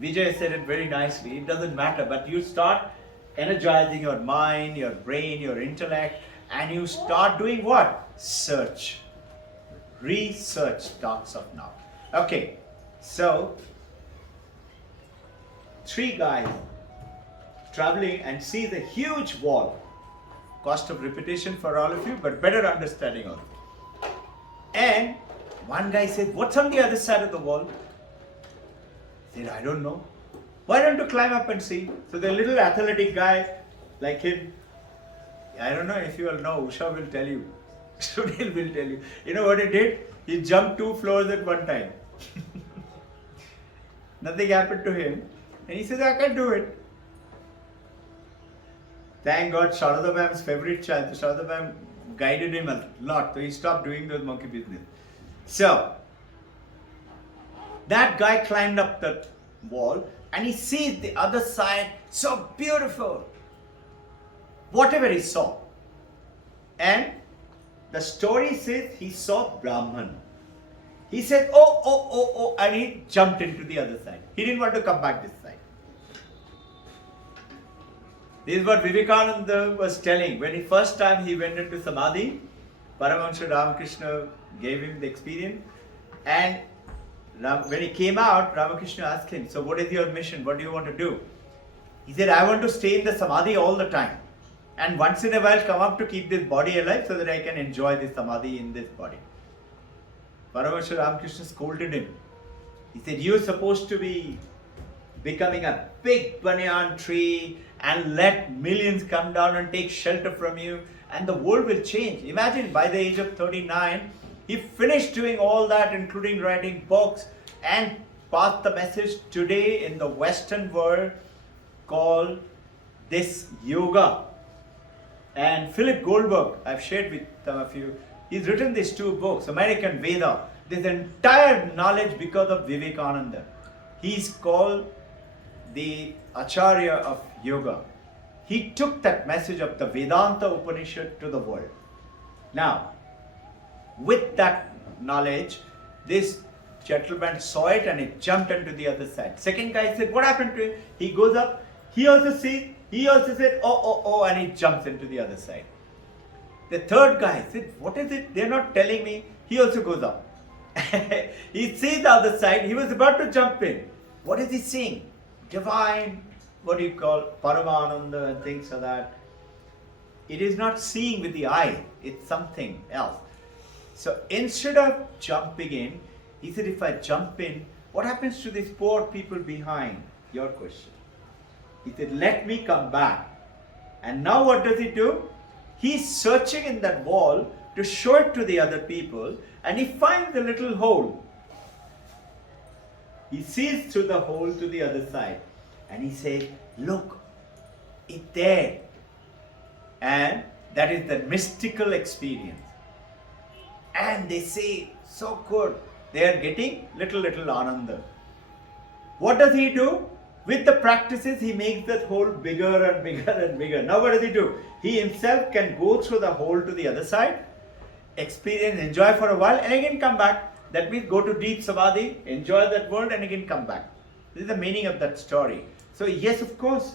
Vijay said it very nicely. It doesn't matter. But you start energizing your mind, your brain, your intellect, and you start doing what? Search. Research starts off now. Okay, so 3 guys traveling and sees a huge wall. Cost of repetition for all of you, but better understanding of it. And one guy said, "What's on the other side of the wall?" He said, "I don't know." "Why don't you climb up and see?" So the little athletic guy like him, I don't know if you all know, Usha will tell you. Sunil will tell you. You know what he did? He jumped 2 floors at one time. Nothing happened to him. And he said, "I can do it." Thank God, Sharada ma'am's favorite child. Sharada ma'am guided him a lot. So he stopped doing those monkey business. So, that guy climbed up the wall and he sees the other side so beautiful. Whatever he saw. And the story says he saw Brahman. He said, oh, and he jumped into the other side. He didn't want to come back this side. This is what Vivekananda was telling. When he first time he went into Samadhi, Paramahansa Ramakrishna gave him the experience. And when he came out, Ramakrishna asked him, "So what is your mission? What do you want to do?" He said, "I want to stay in the Samadhi all the time. And once in a while come up to keep this body alive so that I can enjoy this Samadhi in this body." Paramahansa Ramakrishna scolded him. He said, "You're supposed to be becoming a big banyan tree and let millions come down and take shelter from you and the world will change." Imagine by the age of 39, he finished doing all that, including writing books, and passed the message today in the Western world called this yoga. And Philip Goldberg, I've shared with some of you, he's written these 2 books, American Veda, this entire knowledge because of Vivekananda. He's called the Acharya of Yoga. He took that message of the Vedanta Upanishad to the world. Now, with that knowledge, this gentleman saw it and he jumped onto the other side. Second guy said, "What happened to him?" He goes up, he also said, oh, and he jumps into the other side. The third guy said, "What is it? They're not telling me." He also goes up. He sees the other side, he was about to jump in. What is he seeing? Divine, what do you call, Paramananda and things like that. It is not seeing with the eye, it's something else. So instead of jumping in, he said, "If I jump in, what happens to these poor people behind?" Your question. He said, "Let me come back." And now what does he do? He's searching in that wall to show it to the other people, and he finds a little hole. He sees through the hole to the other side, and he says, "Look, it's there." And that is the mystical experience. And they say, so good. They are getting little ananda. What does he do? With the practices, he makes that hole bigger and bigger and bigger. Now what does he do? He himself can go through the hole to the other side, experience, enjoy for a while, and again come back. That means go to deep samadhi, enjoy that world, and again come back. This is the meaning of that story. So yes, of course,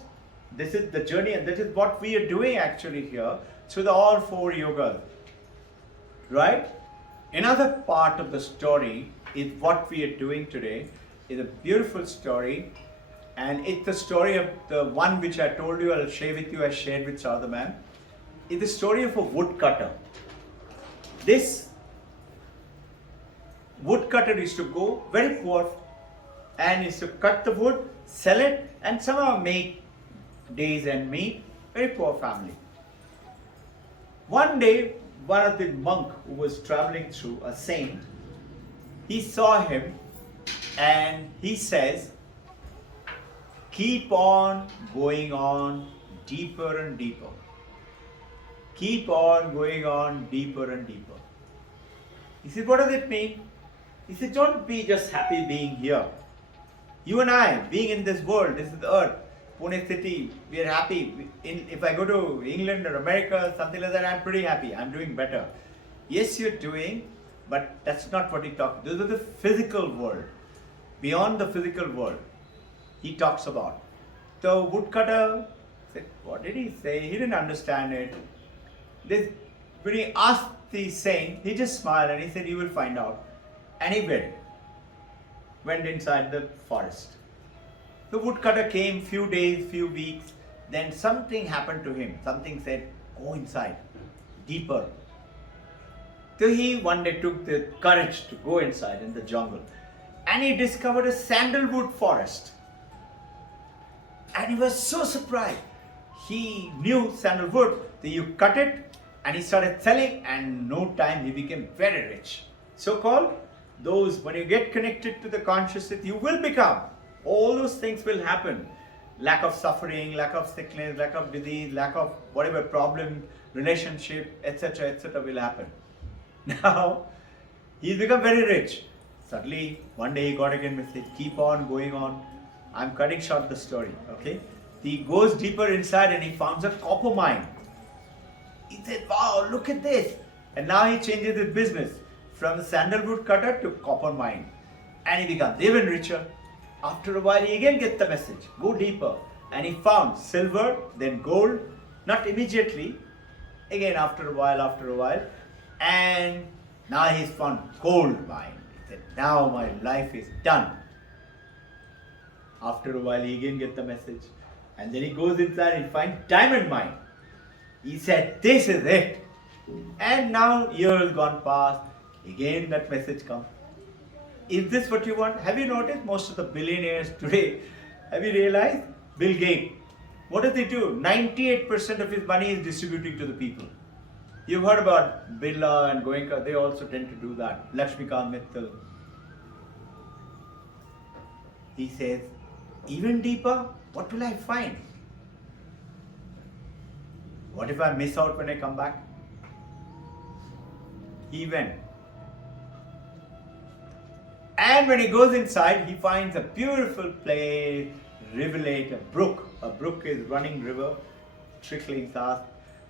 this is the journey, and that is what we are doing actually here through all 4 yogas. Right? Another part of the story is what we are doing today. Is a beautiful story, and it's the story of the one which I told you, I'll share with you, I shared with Sardha ma'am. It's the story of a woodcutter. This woodcutter used to go very poor and used to cut the wood, sell it, and somehow make days and meat. Very poor family. One day, one of the monk who was traveling through, a saint, he saw him and he says, keep on going on deeper and deeper. Keep on going on deeper and deeper. He said, what does it mean? He said, don't be just happy being here. You and I, being in this world, this is the earth, Pune city, we are happy. If I go to England or America, something like that, I'm pretty happy. I'm doing better. Yes, you're doing, but that's not what he talks. This is the physical world. Beyond the physical world, he talks about. The woodcutter said, what did he say? He didn't understand it. When he asked the saint, he just smiled and he said, you will find out. And he went inside the forest. The woodcutter came, few days, few weeks, then something happened to him. Something said, go inside, deeper. So he one day took the courage to go inside in the jungle. And he discovered a sandalwood forest. And he was so surprised. He knew sandalwood, that you cut it, and he started selling, and no time he became very rich. So called, those, when you get connected to the consciousness, you will become. All those things will happen. Lack of suffering, lack of sickness, lack of disease, lack of whatever problem, relationship, etc., will happen. Now, he's become very rich. Suddenly, one day he got again message, keep on going on. I'm cutting short the story, okay? He goes deeper inside and he finds a copper mine. He said, wow, look at this. And now he changes his business from the sandalwood cutter to copper mine. And he becomes even richer. After a while, he again gets the message, go deeper. And he found silver, then gold, not immediately, again after a while. And now he's found gold mine. He said, now my life is done. After a while, he again gets the message. And then he goes inside and finds diamond mine. He said, this is it. And now years gone past, again that message comes. Is this what you want? Have you noticed most of the billionaires today? Have you realized? Bill Gates, what does he do? 98% of his money is distributing to the people. You've heard about Birla and Goenka, they also tend to do that. Lakshmikant Mittal. He says, even deeper, what will I find? What if I miss out when I come back? He went. And when he goes inside, he finds a beautiful place, rivulet, a brook. A brook is running river, trickling south,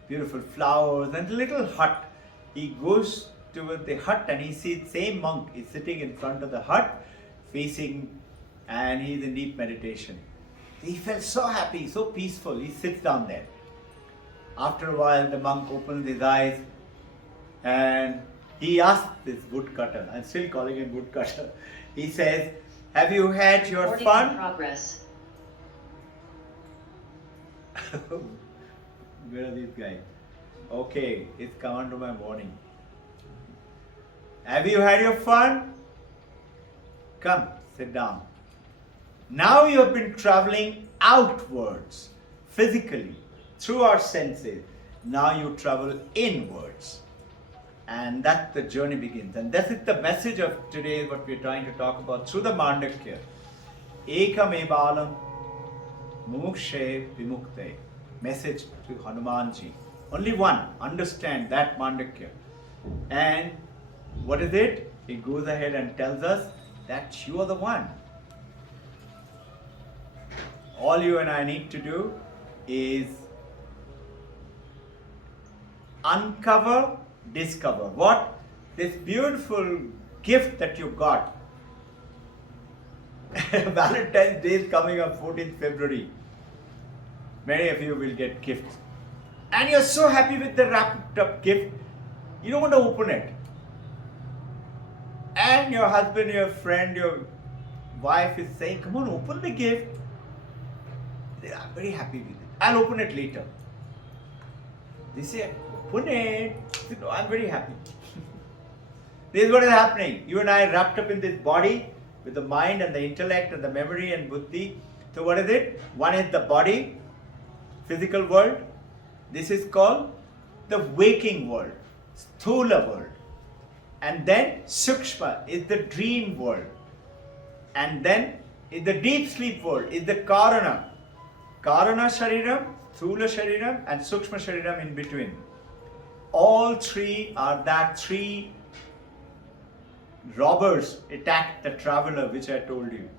beautiful flowers and a little hut. He goes toward the hut and he sees the same monk is sitting in front of the hut, facing, and he's in deep meditation. He felt so happy, so peaceful. He sits down there. After a while, the monk opens his eyes and he asks this woodcutter, I'm still calling him woodcutter. He says, have you had your Recording fun? in progress. Where are these guys? Okay, it's come under my warning. Have you had your fun? Come, sit down. Now you have been traveling outwards, physically, through our senses. Now you travel inwards. And that's the journey begins. And this is the message of today, what we're trying to talk about through the Mandukya. Ekam ebalam mumukshe vimukte. Message to Hanumanji. Only one. Understand that Mandukya. And what is it? He goes ahead and tells us that you are the one. All you and I need to do is uncover, discover. What? This beautiful gift that you got. Valentine's Day is coming up 14th February. Many of you will get gifts. And you're so happy with the wrapped up gift, you don't want to open it. And your husband, your friend, your wife is saying, come on, open the gift. I'm very happy with it. I'll open it later. They say, open it. Say, no, I'm very happy. This is what is happening. You and I are wrapped up in this body with the mind and the intellect and the memory and buddhi. So what is it? One is the body physical world. This is called the waking world, sthula world. And then sukshma is the dream world. And then is the deep sleep world, is the karana. Karana shariram, sthula shariram and sukshma shariram in between. All three are that three robbers attacked the traveler which I told you.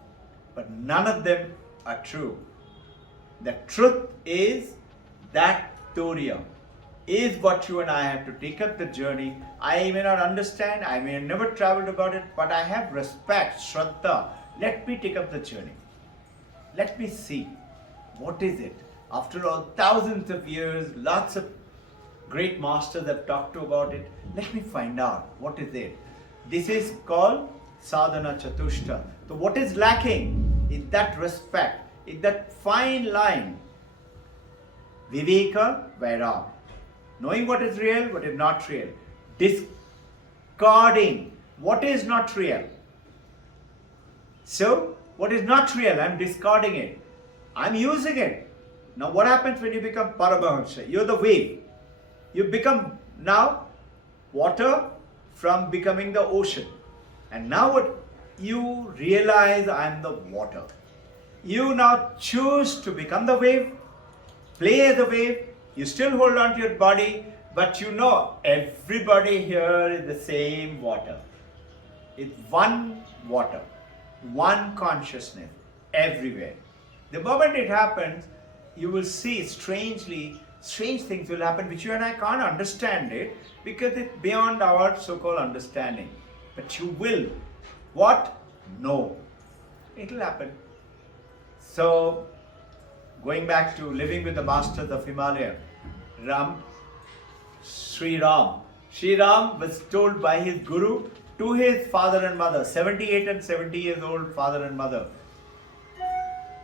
But none of them are true. The truth is that Turiya is what you and I have to take up the journey. I may not understand, I may have never traveled about it, but I have respect, Shraddha. Let me take up the journey. Let me see what is it. After all, thousands of years, lots of great masters have talked to about it. Let me find out what is it. This is called sadhana chatushta. So what is lacking is that respect, is that fine line. Viveka, Vairag. Knowing what is real, what is not real. Discarding what is not real. So, what is not real, I am discarding it. I am using it. Now what happens when you become Paramahamsa? You are the wave. You become now water from becoming the ocean. And now what you realize, I am the water. You now choose to become the wave, play as a wave. You still hold on to your body, but you know everybody here is the same water. It's one water, one consciousness everywhere. The moment it happens, you will see strange things will happen which you and I can't understand it because it's beyond our so-called understanding. But you will. What? No. It will happen. So, going back to living with the masters of Himalaya, Sri Ram was told by his guru to his father and mother, 78 and 70 years old father and mother.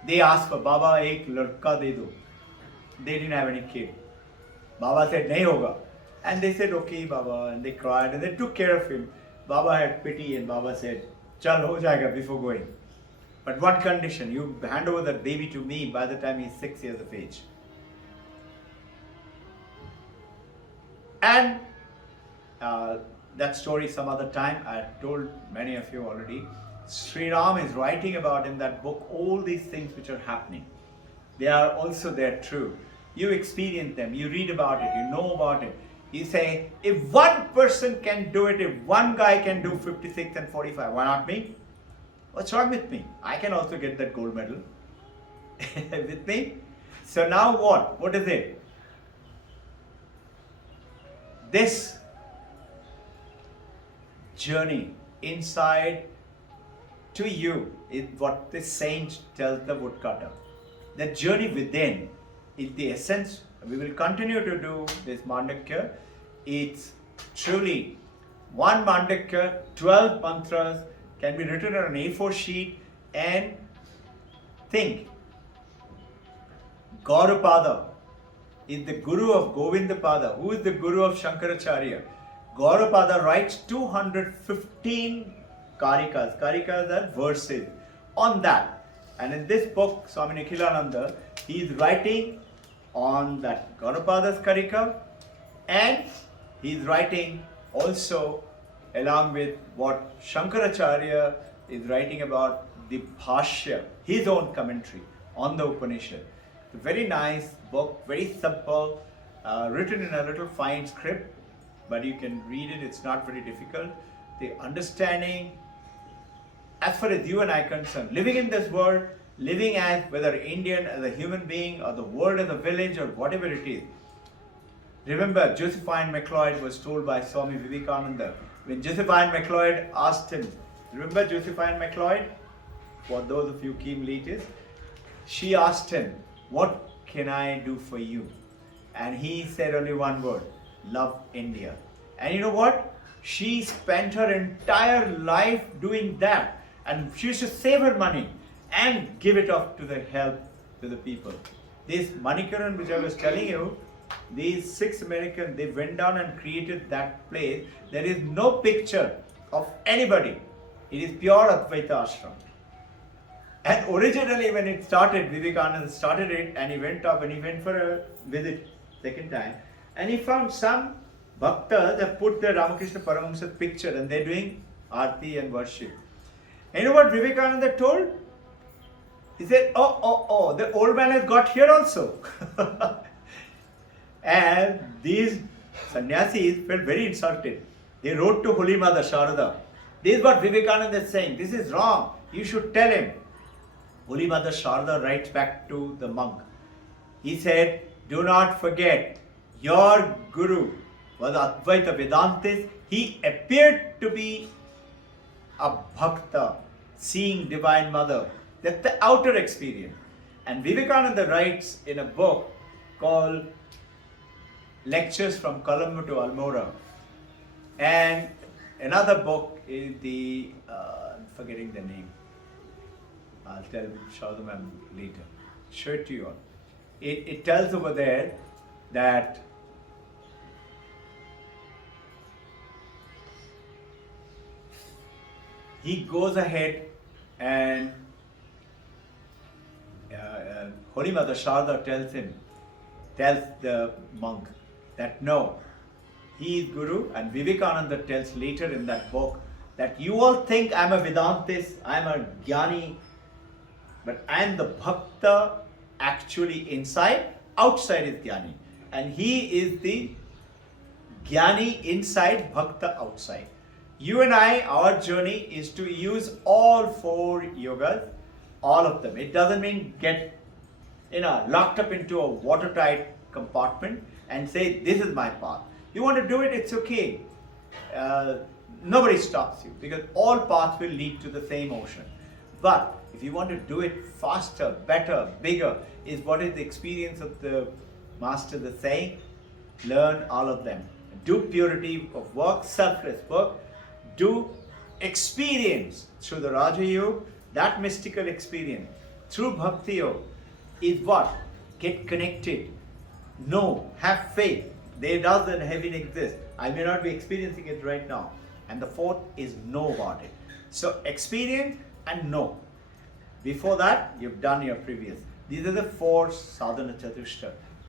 They asked for Baba, ek ladka de do. They didn't have any kid. Baba said, nahi hoga. And they said, okay, Baba. And they cried and they took care of him. Baba had pity and Baba said, chal ho jayega before going. But what condition? You hand over the baby to me by the time he's 6 years of age. And that story some other time, I told many of you already. Sri Ram is writing about in that book all these things which are happening. They are also there true. You experience them, you read about it, you know about it. You say, if one person can do it, if one guy can do 56 and 45, why not me? What's wrong with me? I can also get that gold medal. With me? So now what? What is it? This journey inside to you is what the saint tells the woodcutter. The journey within is the essence. We will continue to do this Mandukya. It's truly one Mandukya, 12 mantras can be written on an A4 sheet and think. Gaudapada is the guru of Govindapada. Who is the guru of Shankaracharya? Gaudapada writes 215 karikas. Karikas are verses on that. And in this book, Swami Nikhilananda, he is writing on that Gaudapada's karika, and he is writing also along with what Shankaracharya is writing about the Bhashya, his own commentary on the Upanishad. It's a very nice book, very simple, written in a little fine script, but you can read it, it's not very difficult. The understanding, as far as you and I are concerned, living in this world, living as whether Indian, as a human being, or the world as a village, or whatever it is. Remember, Josephine MacLeod was told by Swami Vivekananda, when Josephine MacLeod asked him, remember Josephine MacLeod? For those of you keen leaders, she asked him, what can I do for you? And he said only one word, love India. And you know what? She spent her entire life doing that. And she used to save her money and give it off to the help to the people. This Manikaran which I was telling you, these 6 Americans, they went down and created that place. There is no picture of anybody. It is pure Advaita Ashram. And originally when it started, Vivekananda started it and he went up and he went for a visit second time and he found some bhakta that put the Ramakrishna Paramahamsa's picture and they're doing arti and worship. And you know what Vivekananda told? He said, oh, the old man has got here also. And these sannyasis felt very insulted. They wrote to Holy Mother Sharada. This is what Vivekananda is saying. This is wrong. You should tell him. Holy Mother Sharada writes back to the monk. He said, do not forget, your Guru was Advaita Vedantist. He appeared to be a bhakta, seeing Divine Mother. That's the outer experience. And Vivekananda writes in a book called Lectures from Colombo to Almora. And another book is the, I'm forgetting the name. I'll show them later. Show it to you all. It tells over there that he goes ahead and Holy Mother Sharda tells the monk that no, he is Guru, and Vivekananda tells later in that book that you all think I'm a Vedantist, I'm a Jnani, but I'm the Bhakta actually inside, outside is Jnani. And he is the Jnani inside, Bhakta outside. You and I, our journey is to use all four yogas, all of them. It doesn't mean get locked up into a watertight compartment and say, this is my path. You want to do it, it's okay. Nobody stops you because all paths will lead to the same ocean. But if you want to do it faster, better, bigger, is what is the experience of the master the saying? Learn all of them. Do purity of work, selfless work. Do experience through the Raja Yoga, that mystical experience. Through Bhakti Yoga is what? Get connected. Know, have faith. There doesn't heaven exist. I may not be experiencing it right now. And the fourth is know about it. So experience and know. Before that, you've done your previous. These are the four sadhana chaturshta.